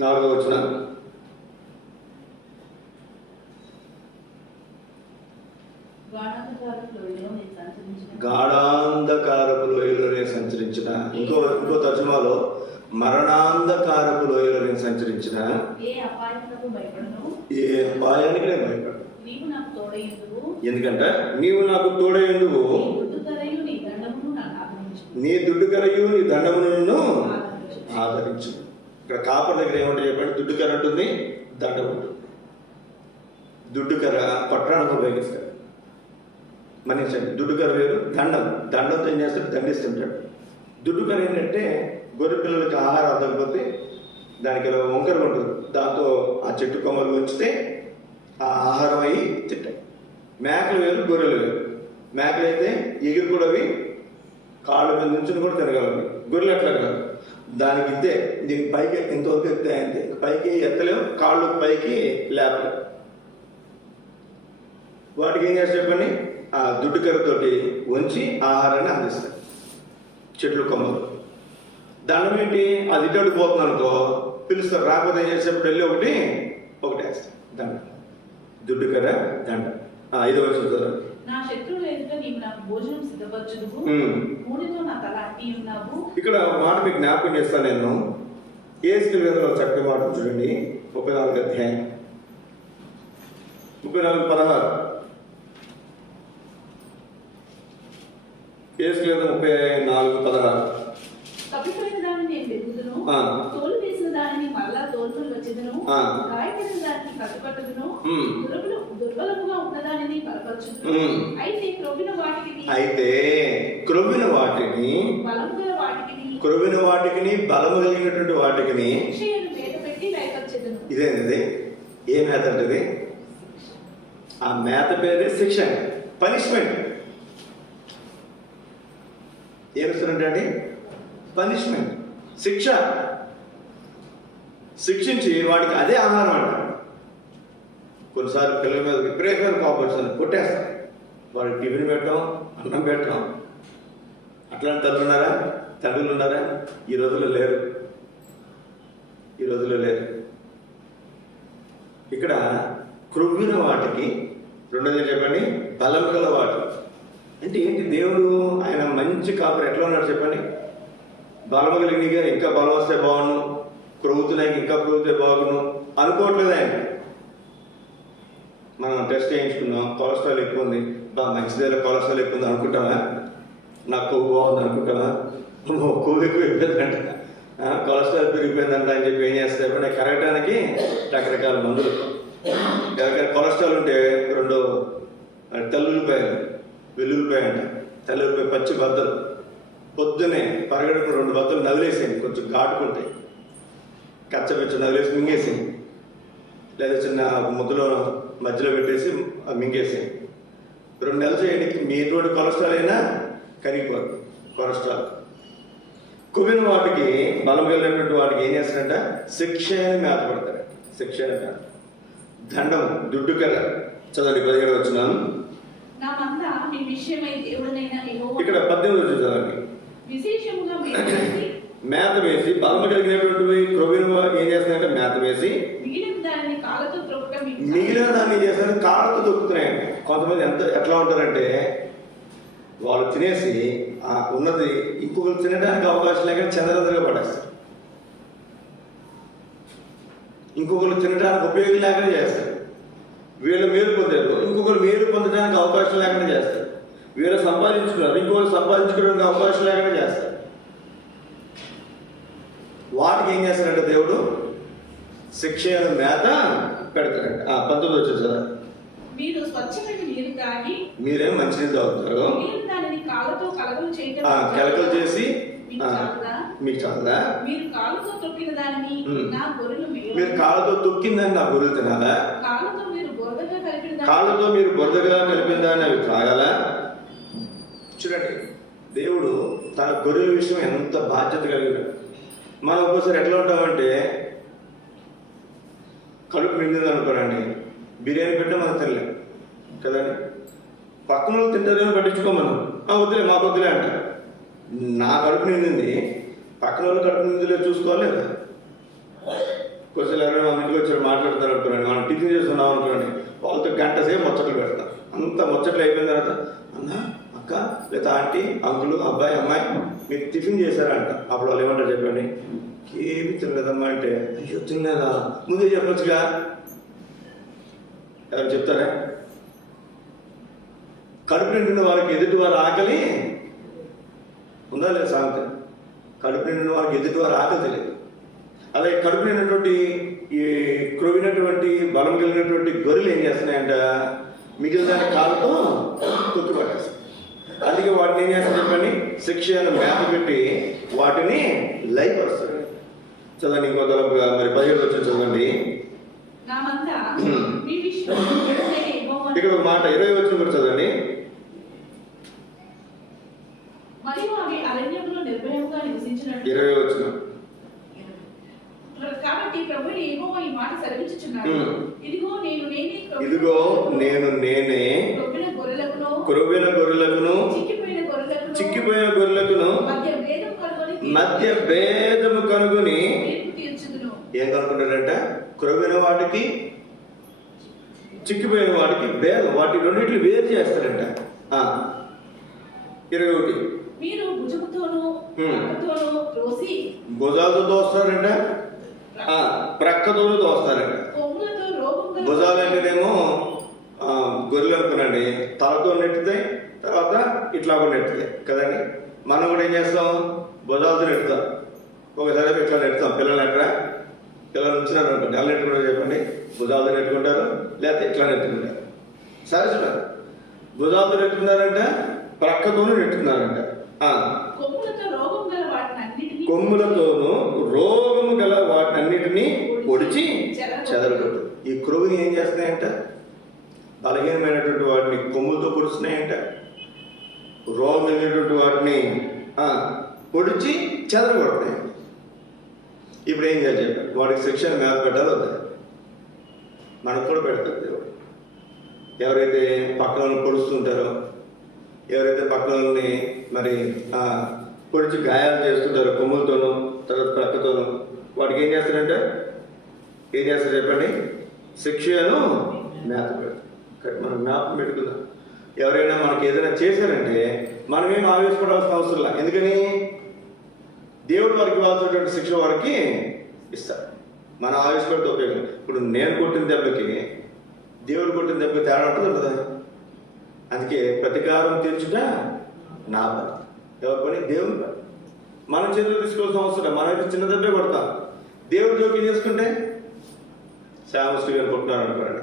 4వ వచనం. గాఢాంధకారపు లోయలో నేను సంచరించిన. ఇంకో తర్జుమాలో మరణాంధకారపు లోయలో నేను సంచరించిన, ఏ అపాయానికి నేను భయపడను. ఎందుకంటే నీవు నాకు తోడైందువు, నీ దుడ్డుకరయు నీ దండమును ఆదరించు. ఇక్కడ కాపర్ దగ్గర ఏమంటే చెప్పండి, దుడ్డుకర ఉంటుంది, దండం ఉంటుంది. దుడ్డుకర కొట్టడానికి ఉపయోగిస్తాడు, మన్నించండి. దుడ్డుకర వేరు, దండంతో ఏం చేస్తాడు, దండిస్తుంటాడు. దుడ్డుకర ఏంటంటే గొర్రె పిల్లలకి ఆహారం అందకపోతే దానికి వంకర ఉంటుంది, దాంతో ఆ చెట్టు కొమ్మలు ఉంచితే ఆ ఆహారం అయ్యి తింటాయి. మేకలు వేరు, గొర్రెలు వేరు. మేకలు అయితే ఎగిరి కూడా అవి కాళ్ళ మీద నుంచి కూడా తిరగలవి. గొర్రెలు అట్లా కాదు, దానికి ఇద్దే దీనికి పైకి ఎంతవరకు ఎత్తే అంతే, పైకి ఎత్తలేవు, కాళ్ళు పైకి లేపలేవు. వాటికి ఏం చేస్తే చెప్పండి, ఆ దుడ్డుకరతోటి ఉంచి ఆహారాన్ని అందిస్తాయి చెట్లు కొమ్మలు. దండం ఏంటి, అది ఇటు పోతుంది అనుకో పిలుస్తారు, రాకపోతే ఏం చేసేప్పుడు వెళ్ళి ఒకటి వేస్తాయి. దండ, దుడ్డుకర, దండ. 5వ వచనం. నా శత్రువుల ఎదుట నీవు నాకు భోజనం సిద్ధపరచుదువు, మూడితో నా తల అట్టి ఉన్నావు. ఇక్కడ మాట మీకు జ్ఞాపకం చేస్తాను నేను. యేసుక్రీస్తు గ్రంథంలో చక్కటి మాట చూడండి, 34వ అధ్యాయం 34:16. యేసుక్రీస్తు 34:16. తప్పిపోయిన దాన్ని నేను వెతుకుదును, తోలు వేసిన దానిని మరలా తోలుకొని వచ్చేదను, గాయపడిన దానిని కట్టుకట్టుదును, దుర్బలముగా ఉన్న దానిని బలపరచుదును. అయితే క్రొవ్విన వాటిని బలము కలిగినటువంటి వాటికి మేత పెట్టి లయపరచెదను. ఇదేంటిది, ఏ మేత అంటే ఆ మేత పేరే శిక్షణ, పనిష్మెంట్. ఏమిస్తారంటే అండి, పనిష్మెంట్, శిక్ష. శిక్షించి వాడికి అదే ఆహారం అంట. కొన్నిసార్లు పిల్లల మీద విపరీతమైన కోపం వస్తుంది, కొట్టేస్తాం. వాడికి టిఫిన్ పెట్టాం, అన్నం పెట్టాం. అట్లాంటి తండ్రులు ఉన్నారా? ఈ రోజుల్లో లేరు. ఇక్కడ క్రొవ్విన వాటికి, రెండోది చెప్పండి, బలం గల వాటి అంటే ఏంటి? దేవుడు ఆయన మంచి కాపరి ఎట్లా ఉన్నాడు చెప్పండి. బలం కలిగినగా ఇంకా బలం వస్తే బాగుండు, క్రొవ్వుతున్నాయి ఇంకా క్రొవ్వుతే బాగుండు అనుకోవట్లేదు ఆయన. మనం టెస్ట్ చేయించుకున్నాం, కొలెస్ట్రాల్ ఎక్కువ ఉంది, మంచిదేలా కొలెస్ట్రాల్ ఎక్కువ ఉంది అనుకుంటామా? నాకు కొవ్వు బాగుంది అనుకుంటామా? కొవ్వు ఎక్కువ అయిపోయిందంట, కొలెస్ట్రాల్ పెరిగిపోయిందంట అని చెప్పి ఏం చేస్తే కరగటానికి రకరకాల మందులు. కొలెస్ట్రాల్ ఉంటే 2 తెల్లుల్లిపాయలు, వెల్లుల్లిపాయ అంట, తెల్లుల్లిపాయ పచ్చి బద్దలు పొద్దునే పరగడకు 2 బద్దలు నదిలేసేయండి, కొంచెం ఘాటుకుంటాయి, కచ్చపెచ్చ నదిలేసి మింగేసేయండి, లేదా చిన్న ముద్దలో మధ్యలో పెట్టేసి మింగేసేయండి. 2 నెలలు చేయండి, మీ తోటి కొలెస్ట్రాల్ అయినా కరిగిపోతుంది. కొలెస్ట్రాల్ కొవ్విన వాటికి, బలం కలిగినటువంటి వాటికి ఏం చేస్తారంట, శిక్ష అని మేత పడతారంట. శిక్ష అని మేత. దండం, దుడ్డుకర. చదవండి 17వ వచనం. ఇక్కడ 18వ వచనం చదవండి. మేత వేసి, బలం కలిగినటువంటి క్రొవ్విన ఏం చేస్తారంటే మేత వేసి మిగిలిన దాన్ని చేస్తారు, కాళ్ళతో దొక్కుతున్నాయండి. కొంతమంది ఎట్లా ఉంటారంటే వాళ్ళు తినేసి ఉన్నది ఇంకొకరు తినడానికి అవకాశం లేక చంద్రదండగా పడేస్తారు, ఇంకొకరు తినడానికి ఉపయోగం లేకుండా చేస్తారు. వీళ్ళు మేలు పొందారు, ఇంకొకరు మేలు పొందడానికి అవకాశం లేకుండా చేస్తారు. వీళ్ళు సంపాదించుకున్నారు, ఇంకొకరు సంపాదించుకోవడానికి అవకాశం లేకుండా చేస్తారు. వాటికి ఏం చేస్తారంటే దేవుడు శిక్ష మేత పెడతారంట. 19వ వచనం కదా, మీరు స్వచ్ఛమైన నీరు తాగి, మీరేం మంచినీళ్ళు తాగుతారు, కలకలు చేసి మీకు చాలదా? మీరు కాళ్ళతో తొక్కిన దాన్ని నా గొర్రెలు తినాలా? కాళ్ళతో మీరు బురదగా కలిపిన దాన్ని అవి తాగాలా? చూడండి, దేవుడు తన గొర్రెల విషయం ఎంత బాధ్యత కలిగినాడు. మనం ఒక్కోసారి ఎట్లా ఉంటామంటే, కడుపు నిండింది అనుకోరండి, బిర్యానీ పెట్టా మనం తినలేం కదండి. పక్కన వాళ్ళు తింటారేమో పట్టించుకో, మనం వద్దులే, మాకు వద్దులే అంట. నా కడుపు నిండింది, పక్కన వాళ్ళు కడుపు నిందిలే చూసుకోవాలి కదా. కొంచెం ఎవరైనా మన ఇంటికి వచ్చి మాట్లాడతారు అనుకోండి, మనం టిఫిన్ చేస్తున్నాం అనుకోండి, వాళ్ళతో గంట సేపు ముచ్చట్లు పెడతాం. అంత ముచ్చట్లు అయిపోయిన తర్వాత అన్న, అక్క, లేదా ఆంటీ, అంకులు, అబ్బాయి, అమ్మాయి మీరు టిఫిన్ చేశారంట. అప్పుడు వాళ్ళు ఏమంటారు చెప్పండి? ఏమి తినలేదమ్మా అంటే, అయ్యో తినలేదా, ముందే చెప్పొచ్చుగా. ఎవరు చెప్తారా? కడుపు నిండిన వారికి ఎదుటి వారి ఆకలి ఉందా లేదా సామెత? కడుపు నిండిన వారికి ఎదుటి వారి ఆకలి తెలియదు. అలాగే కడుపు నిండినటువంటి ఈ క్రొవినటువంటి బలం కలిగినటువంటి గొర్రెలు ఏం చేస్తున్నాయంట? మిగిలిన కాలుతో తొక్కి పట్టేస్తాయి. అందుకే వాటిని ఏం చేస్తారు చెప్పండి? శిక్షను మేత పెట్టి వాటిని లయపరుస్తాడు. చదవండి ఇంకొక మరి 17 వచ్చిన చదవండి. ఇక్కడ ఒక మాట 20 వచ్చిన కూడా చదవండి. మరియు అవి అరణ్యములో నిర్భయముగా నివసించినట్లు 20 వచ్చిన. కాబట్టి ప్రభువు యెహోవా ఈ మాట సెలవిచ్చుచున్నాడు, ఇదిగో నేను నేనే క్రొవ్విన గొర్రెలకును చిక్కిపోయిన గొర్రెలకును మధ్య భేదము కనుగొని ఏం కనుకుంటాడంట? క్రొవ్విన వాటికి చిక్కిపోయిన వాటికి భేదం, వాటి రెండింటిని వేరు చేస్తారంట. 21 మీరు భుజముతోను త్రోసి భుజాలతో తోస్తారంట, ప్రక్కతోనూ తోస్తారంట. భుజాలు అంటేనేమో గొర్రెలు అనుకున్నాండి, తలతో నెట్టుతాయి, తర్వాత ఇట్లా కూడా నెట్టుతాయి కదండి. మనం కూడా ఏం చేస్తాం? భుజాలతో నెట్టుతాం. ఒకసారి ఇట్లా నెట్టుతాం. పిల్లలు నెట్టరా? పిల్లలు ఉంచినారు అనుకోండి, ఎలా నెట్టుకుంటారు చెప్పండి? భుజాలతో నెట్టుకుంటారు, లేకపోతే ఇట్లా నెట్టుకుంటారు. సరే చూడాలి, భుజాలతో నెట్టుకున్నారంట, ప్రక్కతోనూ నెట్టుకున్నారంట. కొమ్ములతోనూ రోగము గల వాటినన్నిటినీ పొడిచి చెదరగొట్టు. ఈ క్రొవ్వుని ఏం చేస్తున్నాయంట? బలహీనమైనటువంటి వాటిని కొమ్ములతో పొడుస్తున్నాయంట, రోగం కలిగినటువంటి వాటిని పొడిచి చెదరగొడుతున్నాయంట. ఇప్పుడు ఏం చేయాలి చెప్పండి? వాడికి శిక్షణ మేత పెట్టాలి వద్దా? మనకు కూడా పెడతారు దేవుడు. ఎవరైతే పక్కన పొడుస్తుంటారో, ఎవరైతే పక్కనని మరి పొడిచి గాయాలు చేస్తుంటారో కొమ్ములతోనూ తర్వాత ప్రక్కతోనూ, వాటికి ఏం చేస్తారంటే ఏం చేస్తారు చెప్పండి? శిక్షను మేత పెడతారు. మనం జ్ఞాపకం పెట్టుకుందాం. ఎవరైనా మనకి ఏదైనా చేశారంటే మనమేం ఆవేశపడాల్సిన అవసరం లేదు. ఎందుకని? దేవుడు వారికి ఇవ్వాల్సినటువంటి శిక్ష వారికి ఇస్తాడు. మనం ఆవేశపడితే ఉపయోగం. ఇప్పుడు నేను కొట్టిన దెబ్బకి దేవుడు కొట్టిన దెబ్బకి తేడా ఉంటుంది కదా. అందుకే ప్రతీకారం తీర్చుట నా పని. ఎవరి పని? దేవుని పని. మనం చేతులు తీసుకోవాల్సిన అవసరం. మనకి చిన్న దెబ్బే కొడతాం. దేవుడు జోక్యం చేసుకుంటే శ్యామశ్రీ గారు కొట్టున్నారు అనుకోండి,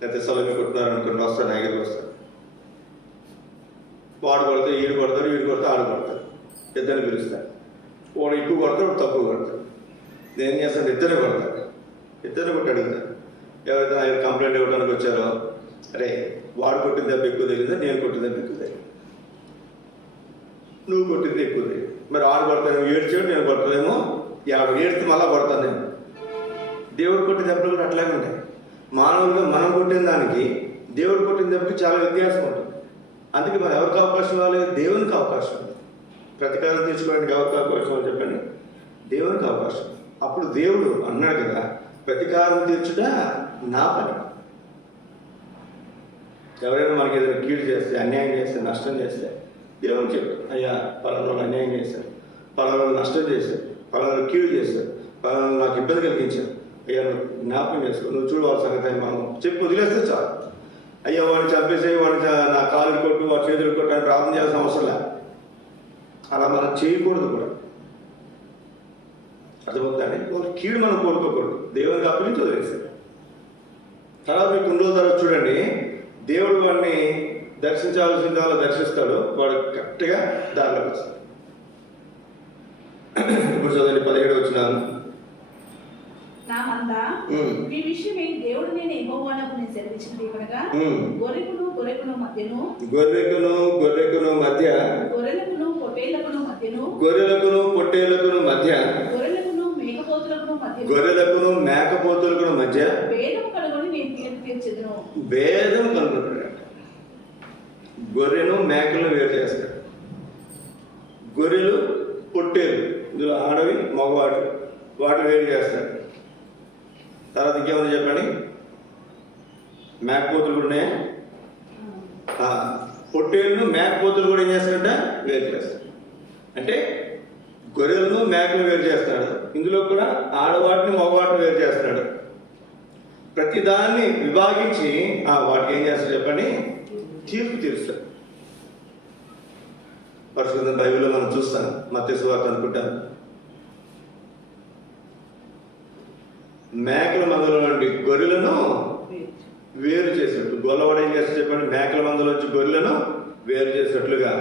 లేకపోతే సలమి కొట్టున్నారు అనుకోండి, వస్తాడు, ఐదుగురు వస్తాడు. వాడు కొడతారు, ఈడు కొడతారు, వీడు కొడతారు, ఆడు కొడతారు, ఇద్దరిని పిలుస్తారు. వాడు ఎక్కువ కొడతాడు, వాడు తక్కువ కొడతాడు. నేను చేస్తాను, ఇద్దరే కొడతాడు. ఇద్దరు కొట్టి అడుగుతారు. ఎవరైతే ఆయన కంప్లైంట్ ఇవ్వడానికి వచ్చారో, అరే వాడు కొట్టిన దెబ్బ ఎక్కువ తెలియదా, నేను కొట్టిన దెబ్బ ఎక్కువ తెలియదు, నువ్వు కొట్టింది ఎక్కువ తెలియదు. మరి ఆడు కొడతాను, ఏడ్చాడు, నేను కొడతానేమో, ఆడు ఏడితే మళ్ళా కొడతాను నేను. దేవుడు కొట్టిన దెబ్బలు కూడా అట్లాగే ఉంటాయి. మానవులుగా మనం కొట్టిన దానికి దేవుడు కొట్టిన దెబ్బకి చాలా వ్యత్యాసం ఉంటుంది. అందుకే మరి ఎవరికి అవకాశం ఇవ్వాలి? దేవునికి అవకాశం ఉంది. ప్రతీకారం తీసుకోవడానికి ఎవరికి అవకాశం అని చెప్పండి? దేవునికి అవకాశం. అప్పుడు దేవుడు అన్నాడు కదా, ప్రతీకారం తీర్చుట నా పని. ఎవరైనా మనకి ఏదైనా కీడు చేస్తే, అన్యాయం చేస్తే, నష్టం చేస్తే దేవుడు చెప్పాడు, అయ్యా పలానా అన్యాయం చేశారు, పలానా నష్టం చేశారు, పలానా కీడు చేశారు, పలానా నాకు ఇబ్బంది కలిగించారు, అయ్యా నువ్వు జ్ఞాపకం చేసుకో, నువ్వు చూడు వాళ్ళ సంగతి మనం చెప్పి వదిలేస్తే చాలు. అయ్యా వాడిని చంపేసే, వాడిని నా కాళ్ళు కొట్టు, వాడి చేతులు కొట్టు అని ప్రార్థన చేయాల్సిన అవసరం లేదు. అలా మనం చేయకూడదు కూడా. అర్థమవుతుందండి? ఒక కీడు మనం కోరుకోకూడదు. దేవునికి అప్పగించి వదిలేస్తాడు. తర్వాత మీకు కొన్ని రోజుల తర్వాత చూడండి, దేవుడు వాడిని దర్శించాల్సిన వాళ్ళు దర్శిస్తాడు, వాడు కరెక్ట్గా దారిలోకి వస్తాడు. ఇప్పుడు చదవండి 17 వచ్చినాను. మీ విషయమై దేవుడు నేను యెహోవానకు నేను సెలవిచ్చినది ఏమనగా, గొర్రెకును మధ్యను, గొర్రెకును మధ్య, గొర్రెలకును పొట్టేళ్లకును మధ్యను, గొర్రెలకును పొట్టేళ్లకును మధ్య, గొర్రెలకును మేకపోతులకును మధ్య భేదం కనుగొని నేను తీర్పు తీర్చెదను. భేదం కనుగొంటాడట. గొర్రెను మేకలను వేరు చేస్తాడు. గొర్రెలు పొట్టేలు, ఇందులో ఆడవి మగవాడు, వాటిని వేరు చేస్తాడు. తర్వాత ఇంకేమైనా చెప్పండి. మేకపోతులు కూడా ఉన్నాయా? పొట్టేళ్ళను మేకపోతులు కూడా ఏం చేస్తారంట? వేరు చేస్తారు. అంటే గొర్రెలను మేకలు వేరు చేస్తాడు. ఇందులో కూడా ఆడవాటిని మగవాటిని వేరు చేస్తున్నాడు. ప్రతి దాన్ని విభాగించి వాటికి ఏం చేస్తాడు చెప్పండి? తీర్పు తీరుస్తాడు. పరిశుద్ధ బైబిల్లో మనం చూస్తాం, మత్తయి సువార్త అనుకుంటాను, మేకల మందలో నుండి గొర్రెలను వేరు చేసినట్టు, గొల్లవాడు ఏం చేస్తాడు చెప్పండి? మేకల మందలో నుంచి గొర్రెలను వేరు చేసినట్లుగా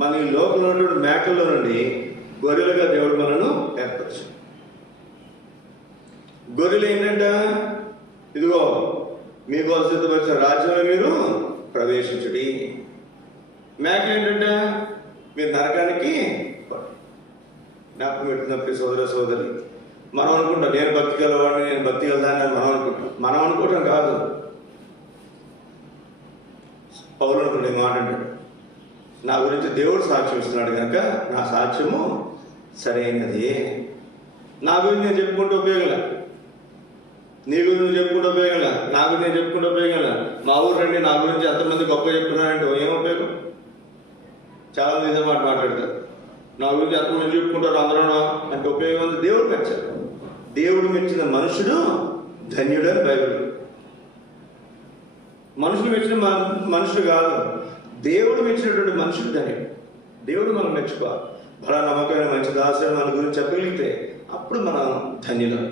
మన ఈ లోకంలో ఉన్నటువంటి మేకల్లో నుండి గొర్రెలుగా దేవుడు మనను ఏర్పరచు. గొర్రెలు ఏంటంట? ఇదిగో మీకోసం సిద్ధపరిచిన రాజ్యంలో మీరు ప్రవేశించుడి. మేకలు ఏంటంట? మీరు నరకానికి. జ్ఞాపకం పెడుతున్నప్పుడు సోదర సోదరి, మనం అనుకుంటాం నేను భక్తి గలవాడిని, నేను భక్తి గలదాన్ని అని మనం అనుకోవటం కాదు. పౌలు అనుకుంటే మాట అంటాడు, నా గురించి దేవుడు సాక్ష్యం ఇస్తున్నాడు కనుక నా సాక్ష్యము సరైనది. నా గురించి నేను చెప్పుకుంటూ ఉపయోగంలా, నీ గురించి నువ్వు చెప్పుకుంటూ ఉపయోగంలా, నా గురించి నేను చెప్పుకుంటూ ఉపయోగంలా. మా ఊరు రండి, నా గురించి ఎంతమంది గొప్ప చెప్తున్నారంటే ఏం ఉపయోగం? చాలా నిజం మాట మాట్లాడతారు. నా గురించి ఎంతమంది చెప్పుకుంటారు అందరూ అంటే ఉపయోగం ఉంది. దేవుడు మెచ్చారు. దేవుడు మెచ్చిన మనుషుడు ధన్యుడు అని బైబిల్. మనుషులు మెచ్చిన మనుషుడు కాదు, దేవుడు మెచ్చినటువంటి మనుషుడు ధన్యుడు. దేవుడు మనం మెచ్చుకోవాలి. బలా నమ్మకమైన మంచి దాసుడు మన గురించి చెప్పగలిగితే అప్పుడు మనం ధన్యులం.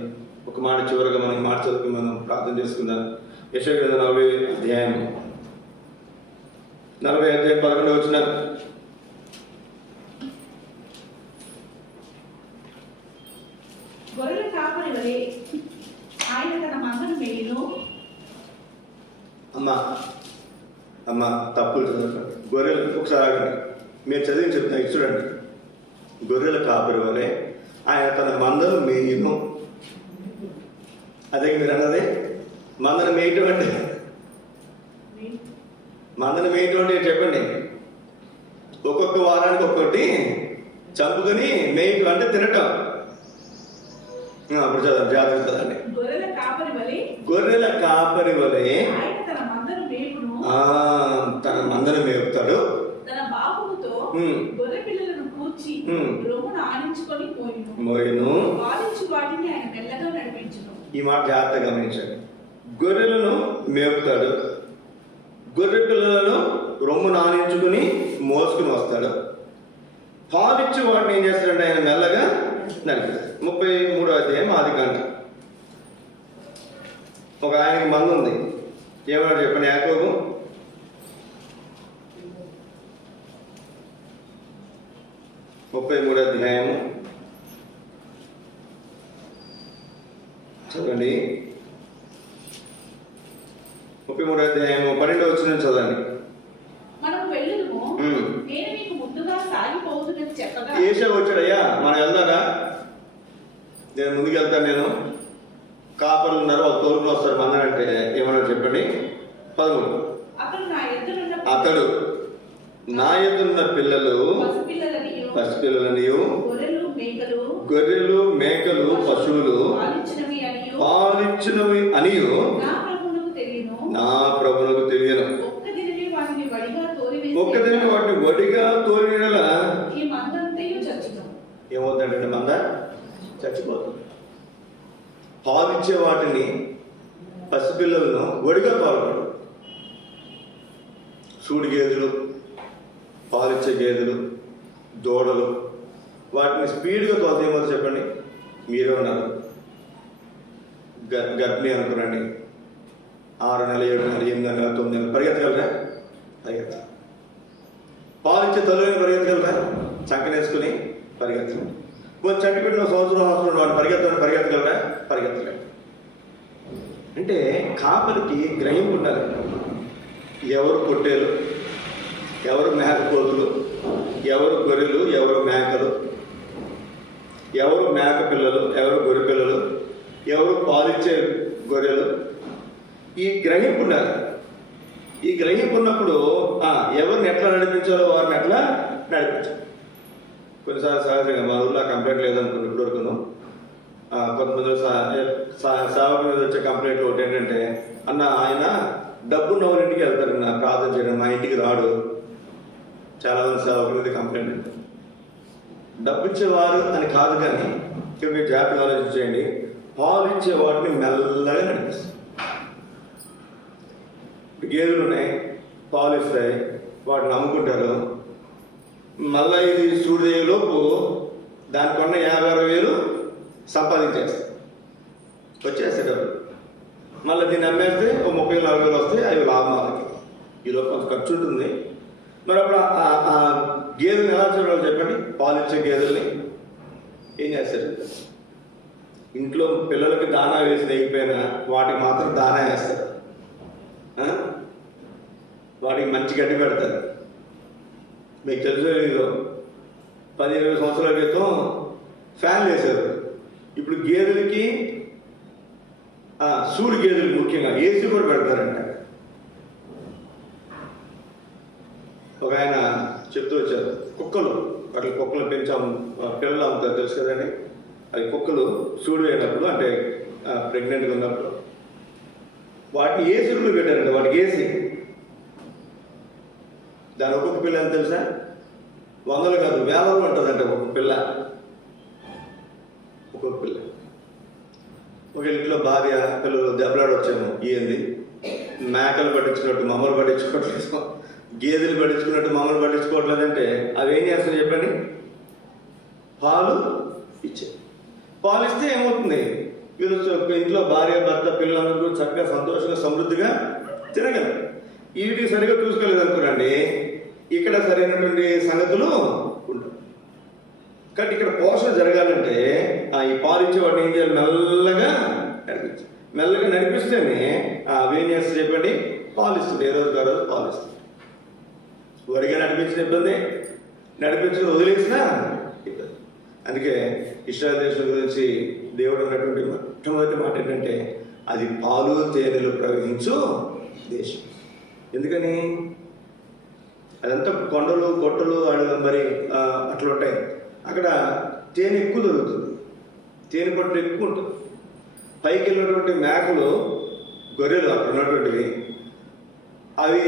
ఒక మాట చివరిగా మనం మాట చదువుకుని మనం ప్రార్థన చేసుకుందాం. యెషయా 40 అధ్యాయం 11 వచనం. గొర్రెల కాపరి వలె ఆయన తన మందను మేయును. అమ్మ తప్పులు చదవకండి. గొర్రెలు ఒకసారి ఆగండి, మీరు చదివి చెప్తా చూడండి. గొర్రెల కాపరి వలె ఆయన తన మందను మేయును. అదే మీరు అన్నదే మందను మేయటం అంటే. మందను మేయటం అంటే చెప్పండి. ఒక్కొక్క వారానికి ఒక్కొక్కటి చంపుకొని మేయటం అంటే తినటం. అప్పుడు చదవండి, జాగ్రత్త అండి. గొర్రెల కాపరి వలె తన మందను మేపుతాడు. తన బాహువుతో గొర్రె పిల్లలను కూర్చి రొమ్మును ఆనించుకొని మోయును. వారించి వాటిని ఆయన మెల్లగా నడిపించును. ఈ మాట జాగ్రత్తగా గమనించండి. గొర్రెలను మేపుతాడు, గొర్రె పిల్లలను రొమ్మును ఆనించుకుని మోసుకుని వస్తాడు. పాలిచ్చి వాటిని ఏం చేస్తాడంటే ఆయన మెల్లగా నడిపిస్తాడు. 33వ అధ్యాయం ఆదికాండం. ఒక ఆయనకి మంద ఉంది. ఏమన్నాడు చెప్పండి? యాకోబు 33వ అధ్యాయము చదవండి. 33వ అధ్యాయము 12వ వచనం చదవండి. మనం వెళ్ళుదుము, నేను నీకు ముందుగా సాగిపోవుదునని చెప్పగా ఏషావు వచ్చాడయ్యా, మనం వెళ్దారా? నేను ముందుకు వెళ్తాను, నేను కాపర్లు ఉన్నారు, ఒక తోలుకుని వస్తారు మందని అంటే ఏమన్నా చెప్పండి. 13 అతడు నా ఎదురున్న పిల్లలు పసిపిల్లలనియు గొర్రెలు మేకలు పశువులు పాలిచ్చినవి అనియు నా ప్రభువునకు తెలియను. ఒక్కదిని వాటిని వడిగా తోలినల ఏమవుతుందంటే మంద చచ్చిపోతుంది. పాలిచ్చే వాటిని పసిపిల్లలను వడిగా తోలకూడదు. సూడి గేదెలు, పాలిచ్చే గేదెలు, దూడలు వాటిని స్పీడ్గా తోలుతాయేమో చెప్పండి. మీరే ఉన్నారు, గర్భిణి అనుకురండి, 6 నెలలు 7 నెలలు 8 నెలలు 9 నెలలు పరిగెత్తగలరా? పరిగెత్త. పాలిచ్చే తల్లిని పరిగెత్తగలరా? చంకనేసుకుని పరిగెత్తగలరు. కొంచెం చంటి పెట్టిన సంవత్సరం వాడు పరిగెత్తగలరా? పరిగెత్తలేడు. అంటే కాపరికి గ్రహింపు ఉండాలి. ఎవరు పొట్టేలు, ఎవరు మేకపోతులు, ఎవరు గొర్రెలు, ఎవరు మేకలు, ఎవరు మేక పిల్లలు, ఎవరు గొర్రె పిల్లలు, ఎవరు పాలిచ్చే గొర్రెలు, ఈ గ్రహింపు ఉండాలి. ఈ గ్రహింపు ఉన్నప్పుడు ఎవరిని ఎట్లా నడిపించాలో వారిని ఎట్లా నడిపించాలి. కొన్నిసార్లు సహజంగా మా ఊళ్ళో కంప్లైంట్ లేదనుకున్నాం. ఇప్పుడు వరకును కొంతమంది సేవకు మీద వచ్చే దేవునికి వెళ్తారు నా ప్రార్థన చేయడం, మా ఇంటికి రాడు. చాలామంది సేవకుల మీద కంప్లైంట్ అంటారు. డబ్బు ఇచ్చేవారు అని కాదు, కానీ ఇక్కడ మీరు జాగ్రత్తగా ఆలోచించేయండి. పాలు ఇచ్చే వాటిని మెల్లగా నడిపిస్తారు. గేదెలు ఉన్నాయి, పాలు ఇస్తాయి, వాటిని అమ్ముకుంటారు. మళ్ళీ ఇది సూర్యోదయంలోపు దానికన్నా 50,000 సంపాదించేస్తారు, వచ్చేస్తాయి డబ్బులు. మళ్ళీ దీన్ని అమ్మేస్తే ఒక 30,000-40,000 వస్తాయి, అవి లాభాలకి. ఈలోపు కొంత ఖర్చు ఉంటుంది. మరి అప్పుడు ఆ గేదెని ఎలా చూడాలి చెప్పండి? పాలు ఇచ్చే గేదెల్ని ఏం చేస్తారు? ఇంట్లో పిల్లలకి దానా వేసి తెగిపోయినా వాటికి మాత్రం దానా వేస్తారు, వాటికి మంచి గడ్డి పెడతారు. మీకు తెలుసో లేదో, 10-20 సంవత్సరాల క్రితం ఫ్యాన్లు వేశారు. ఇప్పుడు గేదెలకి, సూడి గేదెలకి ముఖ్యంగా ఏసీ కూడా పెడతారంట. ఒక ఆయన చెప్తూ వచ్చారు, కుక్కలు పెంచాము, పిల్లలు అమ్ముతారు తెలుసు కదండి. అది కుక్కలు సూడు అయినప్పుడు, అంటే ప్రెగ్నెంట్గా ఉన్నప్పుడు వాటిని ఏసీ రూమ్లో పెట్టారంట. వాటికి ఏసీ, దాని ఒక్కొక్క పిల్ల ఎంత తెలుసా? 100 కాదు 1000 ఉంటుందంట ఒక్కొక్క పిల్ల. ఒక్కొక్క పిల్ల. ఒక ఇంట్లో భార్య పిల్లలు దెబ్బలాడొచ్చాము. ఏంది మేకలు పట్టించుకున్నట్టు మమ్మల్ని పట్టించుకోవట్లేదు, గేదెలు పట్టించుకున్నట్టు మమ్మల్ని పట్టించుకోవట్లేదంటే అవి ఏం చేస్తాయి చెప్పండి? పాలు ఇచ్చే. పాలు ఇస్తే ఏమవుతుంది? వీళ్ళు ఇంట్లో భార్య భర్త పిల్లలందరూ చక్కగా సంతోషంగా సమృద్ధిగా తినగలరు. వీటికి సరిగా చూసుకోలేదు అనుకోండి, ఇక్కడ సరైనటువంటి సంగతులు ఉంటాయి. కాబట్టి ఇక్కడ పోషణ జరగాలంటే ఈ పాలు ఇచ్చేవాడిని ఏం చేయాలి? మెల్లగా నడిపించాలి. మెల్లగా నడిపిస్తేనే అవేం చేస్తే చెప్పండి? పాలు ఇస్తుంది. ఏ రోజు రోజు పాలు ఇస్తుంది. వరిగా నడిపించిన ఇబ్బంది, నడిపించిన వదిలేసినా ఇబ్బంది. అందుకే ఇశ్రాయేలు దేశం గురించి దేవుడు అన్నటువంటి మొట్టమొదటి మాట ఏంటంటే, అది పాలు తేనెలు ప్రవహించు దేశం. ఎందుకని? అదంతా కొండలు గొట్టలు మరి అట్లా ఉంటాయి. అక్కడ తేనె ఎక్కువ దొరుకుతుంది, తేనె పట్టు ఎక్కువ ఉంటుంది. పైకి వెళ్ళినటువంటి మేకలు, గొర్రెలు అక్కడ ఉన్నటువంటివి, అవి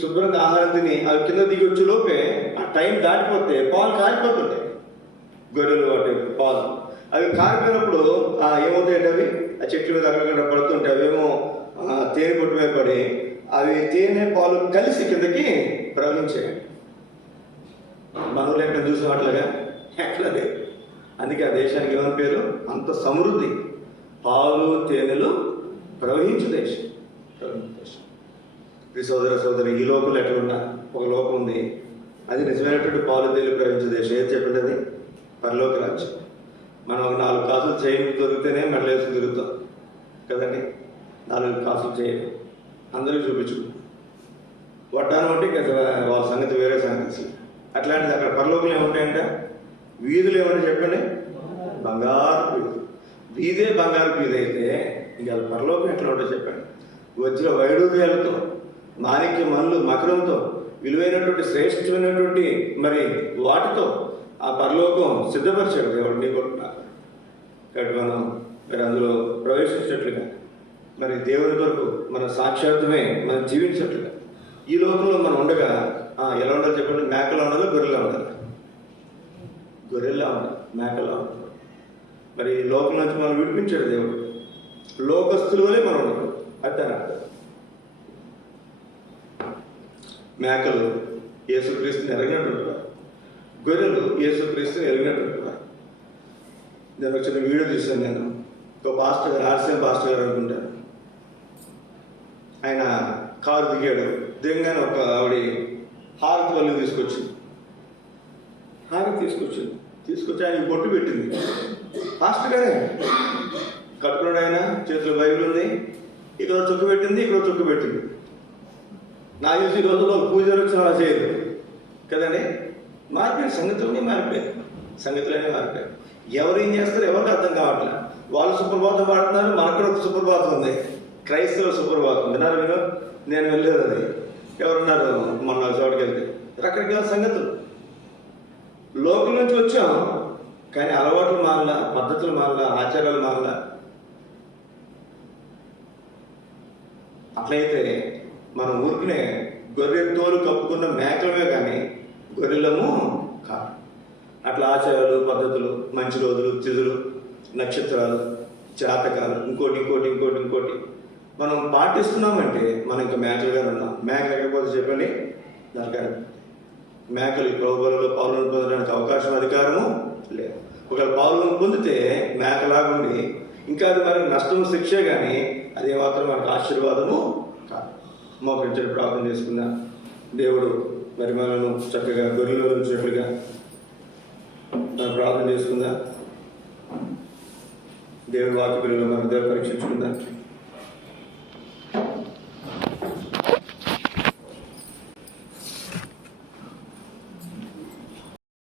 శుభ్రంగా ఆహారం తిని అవి కింద దిగి వచ్చే లోపే ఆ టైం దాటిపోతే పాలు కారిపోతుంటాయి. గొర్రెలు వాటి పాలు అవి కారిపోయినప్పుడు ఏమవుతాయంటే అవి ఆ చెట్ల మీద అక్కడ పడుతుంటాయి. అవేమో తేనె పొట్టు మీద పడి అవి తేనె పాలు కలిసి కిందకి ప్రవహించాయి. మనలో ఎక్కడ చూసిన వాటిలాగా ఎట్లా లేదు. అందుకే ఆ దేశానికి ఏమని పేరు? అంత సమృద్ధి, పాలు తేనెలు ప్రవహించు దేశం. ఈ సోదరి, ఈ లోకంలో ఎట్లున్నా ఒక లోకం ఉంది, అది నిజమైనటువంటి పాలు తేనెలు ప్రవహించే దేశం. ఏది చెప్పండి? అది పరలోక రాజ్యం. మనం 4 కాసులు చైన్ దొరికితేనే మెడలేసి తిరుగుతాం కదండి. 4 కాసులు చైన్ అందరికీ చూపించుకుంటాం. వడ్డాను అంటే వాళ్ళ సంగతి వేరే సంగతి. అట్లాంటిది అక్కడ పరలోకంలో ఏముంటాయంట? వీధులు ఏమంటే చెప్పండి? బంగారు వీధులు. వీధే బంగారు వీధి అయితే ఇంకా పరలోకం ఎట్లా ఉంటుందో చెప్పండి? వజ్ర వైడూర్యాలతో, మాణిక్య మనులు మకరంతో, విలువైనటువంటి శ్రేష్టమైనటువంటి మరి వాటితో ఆ పరలోకం సిద్ధపరిచాడు దేవుడు నీ కొట్టున్నారు. కాబట్టి మనం మరి అందులో ప్రవేశించినట్లుగా, మరి దేవుని కొరకు మన సాక్షాత్మే మనం జీవించినట్లుగా ఈ లోకంలో మనం ఉండగా ఎలా ఉండాలి చెప్పండి? మేకలా ఉండాలి, గొర్రెలా ఉండాలి? గొర్రెల్లా ఉండాలి, మేకలా ఉండాలి. మరి ఈ లోకం నుంచి మనం విడిపించాడు దేవుడు. లోకస్తుల వలె మనం ఉండదు. అర్థం. మేకలు యేసుక్రీస్తుని ఎరగినట్టుంటారు, గొర్రెలు యేసుక్రీస్తుని ఎరిగినట్టుంటారు. నేను వచ్చిన వీడియో తీశాను. నేను ఒక పాస్టర్ గారు, ఆర్సీఎం పాస్టర్ గారు అనుకుంటాను, ఆయన కారు దిగాడు. దిగగానే ఒక ఆవిడ హారతి వల్లి తీసుకొచ్చి ఆయన బొట్టు పెట్టింది. పాస్టర్ గారే కట్టుకున్నాడు. ఆయన చేతిలో బైబిల్ ఉంది, ఇక్కడ చొక్కు పెట్టింది, ఇక్కడ చొక్కు పెట్టింది. నా చూసి ఈ రోజుల్లో పూజలు వచ్చిన అలా చేయరు కదండి. మారిపోయారు, సంగతులన్నీ మారిపోయారు. ఎవరు ఏం చేస్తారు ఎవరికి అర్థం కావట్లేదు. వాళ్ళు సుప్రభాతం పాడుతున్నారు, మనకు కూడా ఒక సుప్రభాతం ఉంది, క్రైస్తవ సుప్రభాతం. విన్నారు మీరు? నేను వెళ్ళలేదు. అది ఎవరున్నారు మొన్న చోటుకి వెళ్తే రకరకాల సంగతులు. లోకం నుంచి వచ్చాం, కానీ అలవాట్లు మారలా, పద్ధతులు మారలా, ఆచారాలు మారలా. అట్లయితే మనం ఊరికనే గొర్రె తోలు కప్పుకున్న మేకలమే కానీ గొర్రెలము కాదు. అట్లా ఆచారాలు, పద్ధతులు, మంచి రోజులు, తిథులు, నక్షత్రాలు, జాతకాలు, ఇంకోటి మనం పాటిస్తున్నామంటే మనం ఇంకా మేకలుగానే ఉన్నాం. మేక లేకపోతే చెప్పండి నరకాలి. మేకలు ఈ ప్రభువులలో పాల్గొని పొందడానికి అవకాశం, అధికారము లేదు. ఒకవేళ పాల్గొని పొందితే మేకలాగా ఉండి ఇంకా అది మనకి నష్టం, శిక్షే కానీ అది మాత్రం మనకు ఆశీర్వాదము కాదు. మోకరించి ప్రార్థన చేసుకున్నా దేవుడు మరి మనను చక్కగా గొర్రెలో ఉంచినట్లుగా మనం ప్రార్థన చేసుకుందా. దేవుడి వాక్య పిల్లలు మన దేవుడు పరీక్షించుకుందా.